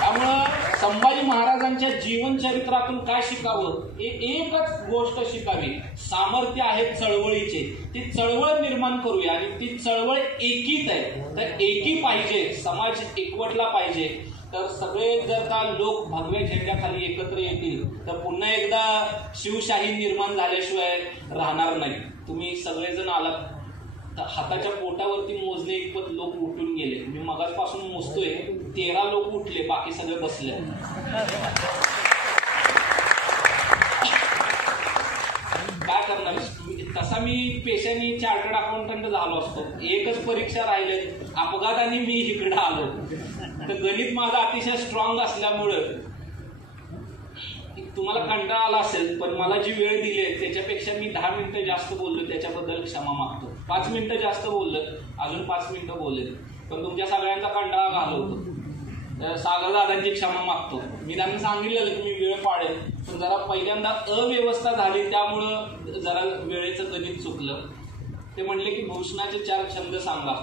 त्यामुळं संभाजी महाराजांच्या जीवनचरित्रातून काय शिकावं, एकच गोष्ट शिकावी. सामर्थ्य आहे चळवळीचे, ती चळवळ निर्माण करूया आणि ती चळवळ एकीत आहे. तर एकी पाहिजे, समाज एकवटला पाहिजे. तर सगळे जर का लोक भगव्या झेंड्याखाली एकत्र येतील तर पुन्हा एकदा शिवशाही निर्माण झाल्याशिवाय राहणार नाही. तुम्ही सगळेजण आलात, हाताच्या पोटावरती मोजणे इतपत लोक उठून गेले. मी मगाचपासून मोजतोय 13 लोक उठले, बाकी सगळे बसले. काय करणार, तसा मी पेशाने चार्टर्ड अकाउंटंट झालो असतो. एकच परीक्षा राहिले, अपघाताने मी इकडे आलो. तर गणित माझा अतिशय स्ट्रॉंग असल्यामुळं तुम्हाला कंटाळा आला असेल, पण मला जी वेळ दिली आहे त्याच्यापेक्षा मी 10 मिनिटं जास्त बोललो, त्याच्याबद्दल क्षमा मागतो. 5 मिनिटं जास्त बोललं, अजून 5 मिनिटं बोलेल, पण तुमच्या सगळ्यांचा कंटाळा घालवतो. सागर दादांची क्षमा मागतो. मी त्यांना सांगितलेलं की मी वेळ पाडेल, पण जरा पहिल्यांदा अव्यवस्था झाली त्यामुळं जरा वेळेचं गणित चुकलं. ते म्हणले की भूषणाचे 4 छंद सांगा.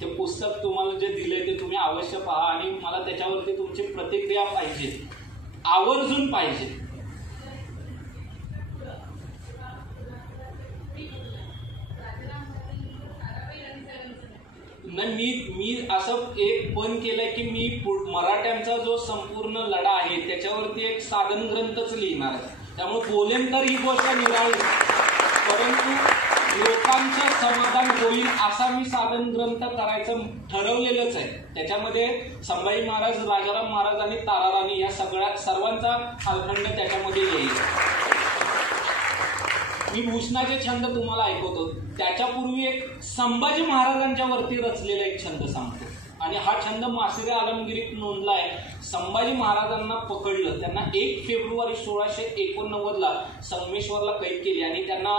ते पुस्तक तुम्हाला जे दिले ते तुम्ही अवश्य पहा आणि मला त्याच्यावरती तुमची प्रतिक्रिया पाहिजे, आवर्जून पाहिजे. मी असं एक पण केलंय की मी मराठ्यांचा जो संपूर्ण लढा आहे त्याच्यावरती एक साधन ग्रंथच लिहिणार आहे. त्यामुळे बोलेन तर ही गोष्ट निराळी, परंतु लोकांचं समाधान होईल असा मी साधन ग्रंथ करायचं ठरवलेलंच आहे. त्याच्यामध्ये संभाजी महाराज, राजाराम महाराज आणि ताराराणी या सर्वांचा कालखंड त्याच्यामध्ये येईल. मी भूषणाचे छंद तुम्हाला ऐकवतो. त्याच्यापूर्वी एक संभाजी महाराजांच्या वरती रचलेला एक छंद सांगतो आणि हा छंद मासिरे आलमगिरीत नोंदलाय. संभाजी महाराजांना पकडलं, त्यांना 1 फेब्रुवारी 1689 संगमेश्वरला कैद केली आणि त्यांना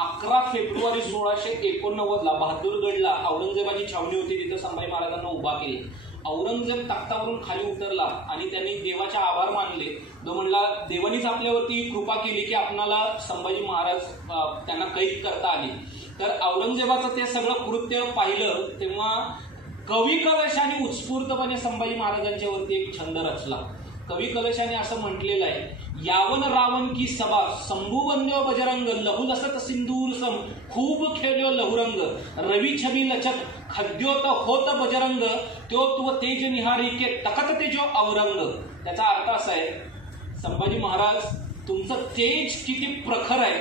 11 फेब्रुवारी 1689 बहादूरगडला औरंगजेबाची छावणी होती, तिथं संभाजी महाराजांना उभा केले. औरंगजेब तख्तावरून खाली उतरला आणि त्यांनी देवाचे आभार मानले. तो म्हणला देवानीच आपल्यावरती कृपा केली की आपणाला संभाजी महाराज त्यांना कैद करता आली. तर औरंगजेबाचं ते सगळं कृत्य पाहिलं तेव्हा कवी कलशाने उत्स्फूर्तपणे संभाजी महाराजांच्या वरती एक छंद रचला. कवी कलशाने असं म्हटलेलं आहे, यावन रावण की सभा शंभू बंद्यो बजरंग लहू लसत सिंदूर सम खूब खेळ्यो लहुरंग रवी छबी लचत खद्यो तो होत बजरंग त्यो त्व तेज निहारी के तखत तेजो औरंग. त्याचा अर्थ असा आहे, संभाजी महाराज तुमचं तेज किती प्रखर आहे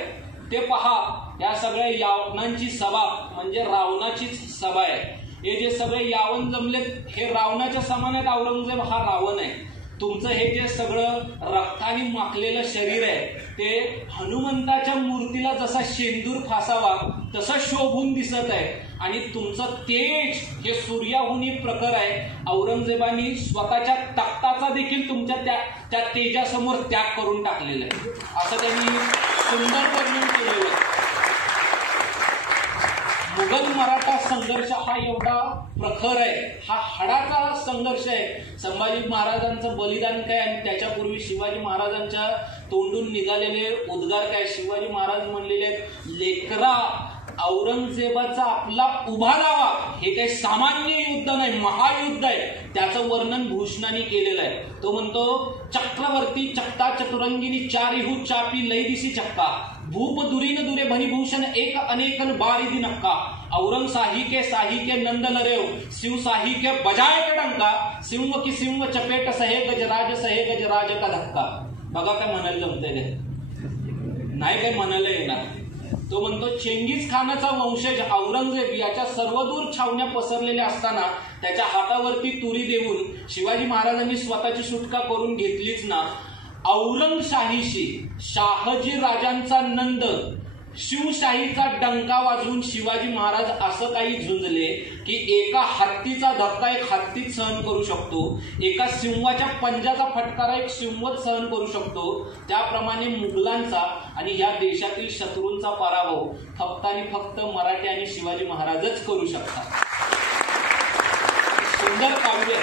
ते पहा. या सगळ्या यावनांची सभा म्हणजे रावणाचीच सभा आहे. हे जे सगळे यावन जमले हे रावणाच्या समान आहेत. औरंगजेब हा रावण आहे. तुमचं हे जे सगळं रक्ताने माखलेलं शरीर आहे ते हनुमंताच्या मूर्तीला जसा शेंदूर फासावा तसं शोभून दिसत आहे आणि तुमचं तेज हे सूर्याहुनी प्रखर आहे. औरंगजेबानी स्वतःच्या तख्ताचा देखील तुमच्या त्या तेजासमोर त्याग करून टाकलेला आहे, असं त्यांनी सुंदर वर्णन केलेलं आहे. मुघल मराठा संघर्ष हा एवढा प्रखर आहे, हा हाडाचा संघर्ष आहे. संभाजी महाराजांचं बलिदान काय आणि त्याच्यापूर्वी शिवाजी महाराजांच्या तोंडून निघालेले उद्गार काय. शिवाजी महाराज म्हणलेले आहेत, लेकरा औरंगजेबाचा आपला उभा राहावा. हे काही सामान्य युद्ध नाही, महायुद्ध आहे. त्याचं वर्णन भूषणाने केलेलं आहे. तो म्हणतो, चक्रवर्ती चक्ता चतुरंगिनी चारिहू चापी लय दिसी चक्का भूप दुरीन दुरे भनिभूषण एक अनेकन बारिदी नक्का औरंग साही के नंद नरेव शिव साही के बजाय का डंका सिंह की सिंह चपेट सहे गजराज का धक्का. बघा काय म्हणायला जमते ते, नाही काय म्हणायला येणार. तो म्हणतो, चेंगीज खानाचा वंशज औरंगजेब याच्या सर्वदूर छावण्या पसरलेल्या असताना त्याच्या हातावरती तुरी देऊन शिवाजी महाराजांनी स्वतःची सुटका करून घेतलीच ना. औरंगशाहीशी शहाजी राजांचा नंद शिवशाहीचा डंका वाजवून शिवाजी महाराज असं काही झुंजले की एका हत्तीचा धक्का एक हत्तीच सहन करू शकतो, एका सिंहाच्या पंजाचा फटकारा एक सिंहच सहन करू शकतो. त्याप्रमाणे मुघलांचा आणि या देशातील शत्रूंचा पराभव फक्त आणि फक्त मराठी आणि शिवाजी महाराजच करू शकतात. सुंदर काव्य,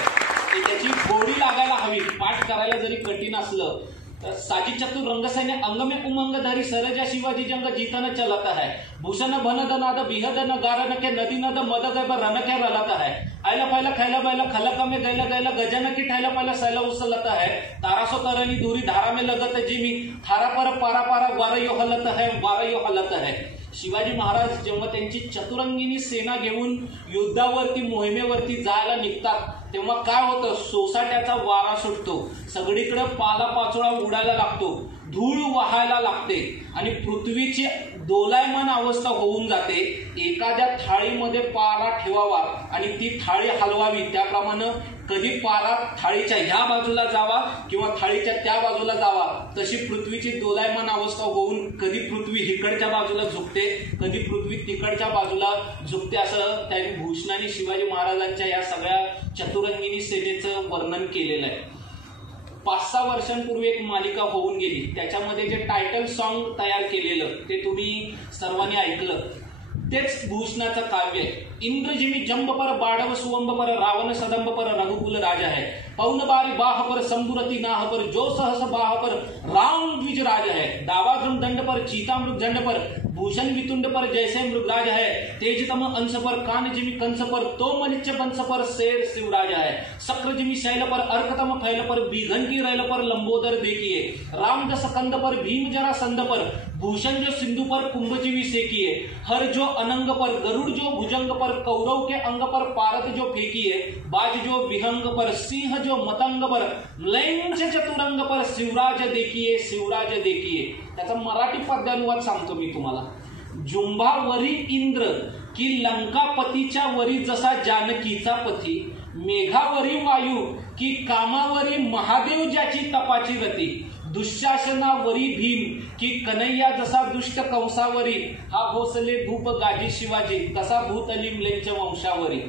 त्याची गोडी लागायला हवी. पाठ करायला जरी कठीण असलं तर साजी चतुर रंगसैन्य अंग में उमंग धरी सरजा शिवाजी जंग जीतन चलत है भूषण भनद नाद बिहदन गारन के नदी नद मद गैब रन के रलत है आयला पायला खैला बैला खलक में गैला गैला गजन की ठैला पायला सैला उसलत है तारासो तरनी दूरी धारा में लगत जिमी थारा पर पारा पारा वारयो हलत है. शिवाजी महाराज जेव्हा त्यांची चतुरंगिनी सेना घेऊन युद्धावरती मोहिमेवरती जायला निघतात तेव्हा काय होतं, सोसाट्याचा वारा सुटतो, सगळीकडे पाला पाचोळा उडायला लागतो, धूळ वाहायला लागते आणि पृथ्वीची दोलायमान अवस्था होऊन जाते. एखाद्या थाळीमध्ये पारा ठेवावा आणि ती थाळी हलवावी, त्याप्रमाणे कधी पारा थाळीच्या ह्या बाजूला जावा किंवा थाळीच्या त्या बाजूला जावा, तशी पृथ्वीची दोलायमान अवस्था होऊन कधी पृथ्वी इकडच्या बाजूला झुकते, कधी पृथ्वी तिकडच्या बाजूला झुकते, असं त्यांनी भूषणाने शिवाजी महाराजांच्या या सगळ्या चतुरंगिनी सेनेचं वर्णन केलेलं आहे. 5-6 वर्षांपूर्वी एक मालिका होऊन गेली, त्याच्यामध्ये जे टायटल सॉन्ग तयार केलेलं ते तुम्ही सर्वांनी ऐकलं. तेच भूषणाचं काव्य आहे. इंद्र जिमी जंब पर बाढ़व सुवंब पर रावण सदंब पर रघुकुल राजा है, पौन बारी बाह पर संबुरती नाह पर जो सहस बाह पर राम द्विज राज है, दावाजुम दंड पर चीता मृग झंड पर भूषण वितुंड पर जैसे मृगराज है, तेजतम अंश पर कान जिमी कंस पर तो मनिच्य बंश पर शेर शिवराज है, शक्र जिमी शैल पर अर्कतम फैल पर बीघन की रैल पर लंबोदर देखिए, राम जस कंद पर भीम जरा संद पर भूषण जो सिंधु पर कुंभ जिमी सेकिए, हर जो अनंग पर गरुड़ जो भुजंग पर कौरव के अंग पर पारत जो फेंकिए, बाज जो विहंग पर सिंह जो मतंग पर म्लेंछ चतुरंग पर शिवराज देखिए शिवराज देखिए. त्याचा मराठी पद्यानुवाद सांगतो मी तुम्हाला. जुंभावरी इंद्र की लंकापतीच्या वरी जसा जानकीचा पती, मेघावरी वायू की कामावरी महादेव ज्याची तपाची रती, दुःशासनावरी भीम की कन्हैया जसा दुष्ट कंसावरी, हा भोसले भूप गाजी शिवाजी तसा भूतली म्लेंच वंशावरी.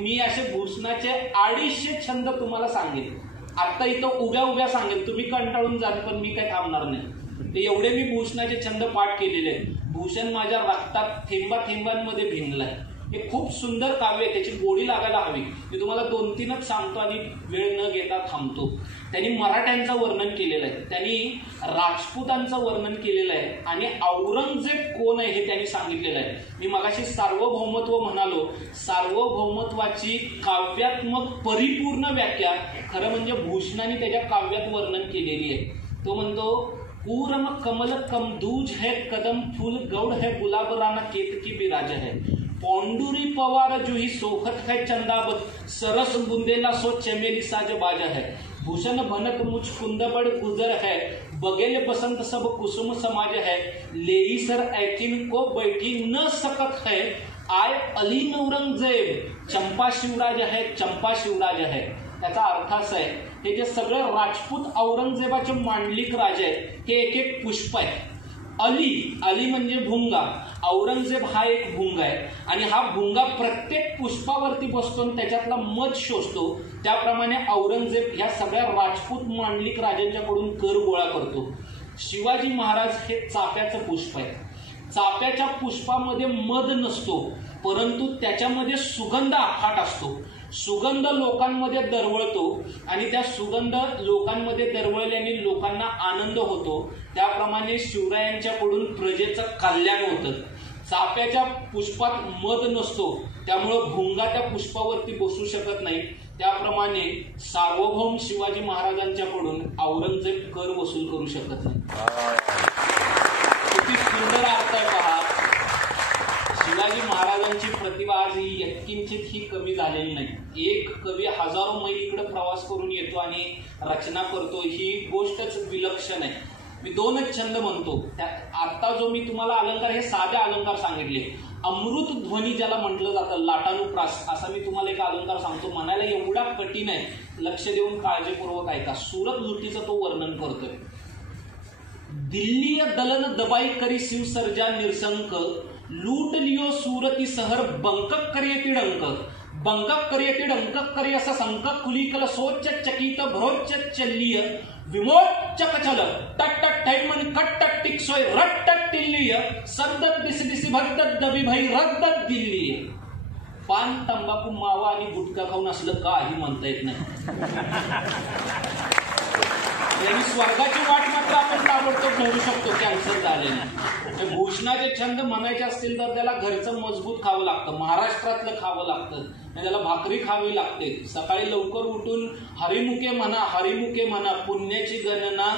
मी असे भूषणाचे 250 छंद तुम्हाला सांगेन. आता इथं उभ्या सांगेन, तुम्ही कंटाळून जाल पण मी काय थांबणार नाही. ते एवढे मी भूषणाचे छंद पाठ केलेले आहेत. भूषण माझ्या रक्तात थेंबाथेंबांमध्ये भिनलाय. हे खूप सुंदर काव्य आहे, त्याची गोडी लागायला हवी. मी तुम्हाला 2-3च सांगतो आणि वेळ न घेता थांबतो. त्यांनी मराठ्यांचं वर्णन केलेलं आहे, त्यांनी राजपूतांचं वर्णन केलेलं आहे आणि औरंगजेब कोण आहे हे त्यांनी सांगितलेलं आहे. मी मगाशी सार्वभौमत्व म्हणालो, सार्वभौमत्वाची काव्यात्मक परिपूर्ण व्याख्या खरं म्हणजे भूषणाने त्याच्या काव्यात वर्णन केलेली आहे. तो म्हणतो, पूरम कमल कमदूज है कदम फूल गौड़ है गुलाब राना केतकी बिराज है, पौंडुरी पवार जुही सोखत है चंदाबत, सरस बुंदेला सो चमेली साज बाजा है, भूषण भनक मुझ कुंदबड़ गुजर है, बगेल बसंत सब कुसुम समाज है, लेई सर ऐकिन को बैठी न सकत है, आय अली औरंगजेब चंपा शिवराज है चंपा शिवराज है. त्याचा अर्थ असा आहे, हे जे सगळे राजपूत औरंगजेबाचे मांडलिक राजे आहेत हे एक एक पुष्प आहे. अली म्हणजे भुंगा, औरंगजेब हा एक भुंगा आहे आणि हा भुंगा प्रत्येक पुष्पावरती बसतो आणि त्याच्यातला मध शोषतो. त्याप्रमाणे औरंगजेब ह्या सगळ्या राजपूत मांडलिक राजांच्याकडून कर गोळा करतो. शिवाजी महाराज हे चाफ्याचं पुष्प आहे. चाफ्याच्या पुष्पामध्ये मध नसतो, परंतु त्याच्यामध्ये सुगंध अफाट असतो. सुगंध लोकांमध्ये दरवळतो आणि त्या सुगंध लोकांमध्ये दरवळल्याने लोकांना आनंद होतो. त्याप्रमाणे शिवरायांच्याकडून प्रजेचं कल्याण होतं. चाफ्याच्या पुष्पात मध नसतो, त्यामुळं भुंगा त्या पुष्पावरती बसू शकत नाही. त्याप्रमाणे सार्वभौम शिवाजी महाराजांच्याकडून औरंगजेब कर वसूल करू शकत नाही. किती सुंदर अर्थ आहे पहा. शिवाजी महाराजांची प्रतिभा आज ही यत्किंचित ही कमी झालेली नाही. एक कवी हजारो मैल इकडे प्रवास करून येतो आणि रचना करतो, ही गोष्टच विलक्षण आहे. मी 2च छंद म्हणतो. आता जो मी तुम्हाला अलंकार, हे साधे अलंकार सांगितले. अमृत ध्वनी ज्याला म्हटलं जातं, लाटानुप्रास, असा मी तुम्हाला एक अलंकार सांगतो. म्हणायला एवढा कठीण आहे, लक्ष देऊन काळजीपूर्वक ऐका. सूरत लुटीचं तो वर्णन करतोय. दिल्ली दलन दबाई करी शिव सर्जा निरसंक, लूट लियो सूरती सहर बंकक करिये तिडंक, बंकक करिये तिडंक करी असं संक कुलीकल सोच चकित भ्रोच चल्लीय, विमोच कचल टट ठैमन कट्ट टिकसोय रट्ट टिल्लीय, सद्दत दिसदिसी भद्दत दबी भई रद्दत दिल्लीय. पान तंबाखू मावा आणि गुटखा खाऊन असलं काही म्हणता येत नाही. यांनी स्वर्गाची वाट मात्र आपण ताबडतोब ठरवू शकतो, कॅन्सर झालेली. भूषणाचे छंद म्हणायचे असतील तर त्याला घरचं मजबूत खावं लागतं, महाराष्ट्रातलं खावं लागतं, त्याला भाकरी खावी लागते. सकाळी लवकर उठून हरिमुखे म्हणा पुण्याची गणना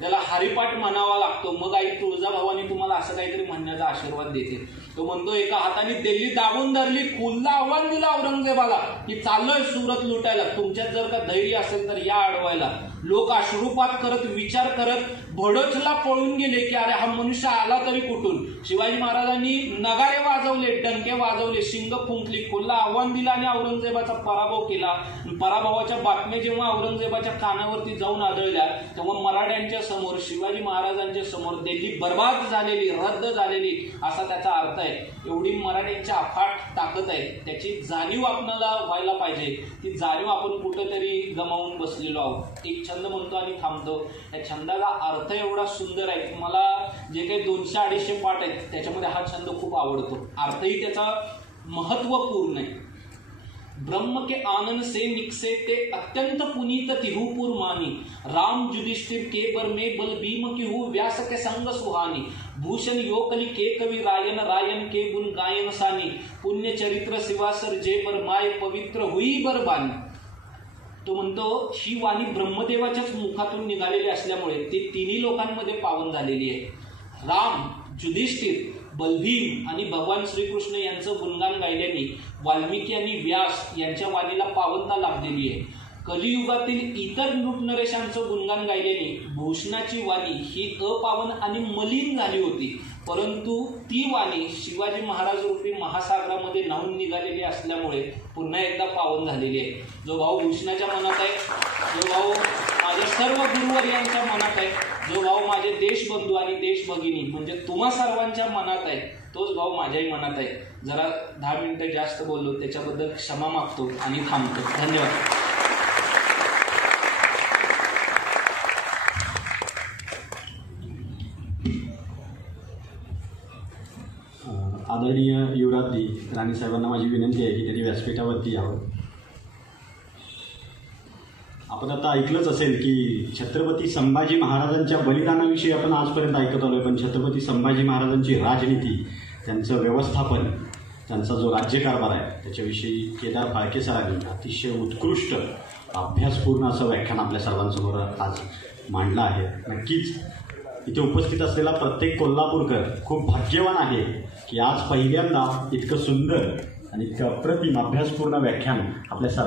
त्याला हरिपाठ म्हणावा लागतो, मग आई तुळजाभवानी तुम्हाला असं काहीतरी म्हणण्याचा आशीर्वाद देते. तो म्हणतो, एका हाताने दिल्ली दाबून धरली, खुल्ला आव्हान दिलं औरंगजेबाला की चाललोय सुरत लुटायला, तुमच्यात जर का धैर्य असेल तर या अडवायला. लोक अश्रुपात करत विचार करत भडोचला पळून गेले की अरे हा मनुष्य आला तरी कुठून. शिवाजी महाराजांनी नगारे वाजवले, डंके वाजवले, शिंग फुंकली, खुल्ला आव्हान दिला आणि औरंगजेबाचा पराभव केला. पराभवाच्या बातम्या जेव्हा औरंगजेबाच्या कानावरती जाऊन आदळल्या तेव्हा मराठ्यांच्या समोर, शिवाजी महाराजांच्या समोर दिल्ली बर्बाद झालेली, रद्द झालेली असा त्याचा अर्थ आहे. एवढी मराठ्यांची अफाट ताकद आहे, त्याची जाणीव आपल्याला व्हायला पाहिजे. ती जाणीव आपण कुठेतरी गमावून बसलेलो आहोत. एक छंद म्हणतो आणि थांबतो. या छंदाचा अर्थ एवढा सुंदर आहे की मला जे काही 200-250 पाठ आहेत त्याच्यामध्ये हा छंद खूप आवडतो. अर्थही त्याचा महत्वपूर्ण आहे. ब्रह्म के आनंद से निकसे ते अत्यंत पुनीत तिहुपुर मानी, राम युधिष्ठिर के बर में बल भीम की हूँ, व्यास के संग सुहानी, भूषण योकली के कवि रायन, रायन के गुण गायन सानी, पुण्य चरित्र शिवासर जे बर माय, पवित्र हुई बर बानी. तो म्हणतो ही वाणी ब्रह्मदेवाच्याच मुखातून निघालेली असल्यामुळे ती तिन्ही लोकांमध्ये पावन झालेली आहे. राम, युधिष्ठिर, बलभीम आणि भगवान श्रीकृष्ण यांचं गुणगान गायल्याने वाल्मिकी आणि व्यास यांच्या वाणीला पावनता लाभलेली आहे. कलियुगातील इतर नृपनरेशांचं गुणगान गायल्याने भूषणाची वाणी ही अपावन आणि मलिन झाली होती, परंतु ती वाणी शिवाजी महाराज रूपी महासागरामध्ये न्हाऊन निघालेली असल्यामुळे पुन्हा एकदा पावन झालेली आहे. जो भाऊ भूषणाच्या मनात आहे, जो भाऊ माझ्या सर्व गुरुवर्यांच्या मनात आहे, जो भाऊ माझे देशबंधू आणि देशभगिनी म्हणजे तुम्हा सर्वांच्या मनात आहे, तोच भाऊ माझ्याही मनात आहे. जरा 10 मिनिटं जास्त बोललो त्याच्याबद्दल क्षमा मागतो आणि थांबतो. धन्यवाद. आदरणीय युवराजजी, राणीसाहेबांना माझी विनंती आहे की त्यांनी व्यासपीठावरती यावं. आपण आता ऐकलंच असेल की छत्रपती संभाजी महाराजांच्या बलिदानाविषयी आपण आजपर्यंत ऐकत आलोय, पण छत्रपती संभाजी महाराजांची राजनीती, त्यांचं व्यवस्थापन, त्यांचा जो राज्यकारभार आहे त्याच्याविषयी केदार फाळके सरांनी अतिशय उत्कृष्ट अभ्यासपूर्ण असं व्याख्यान आपल्या सर्वांसमोर आज मांडलं आहे. नक्कीच इथे उपस्थित असलेला प्रत्येक कोल्हापूरकर खूप भाग्यवान आहे की आज पहिल्यांदा इतकं सुंदर आणि इतकं अप्रतिम अभ्यासपूर्ण व्याख्यान आपल्या सर्व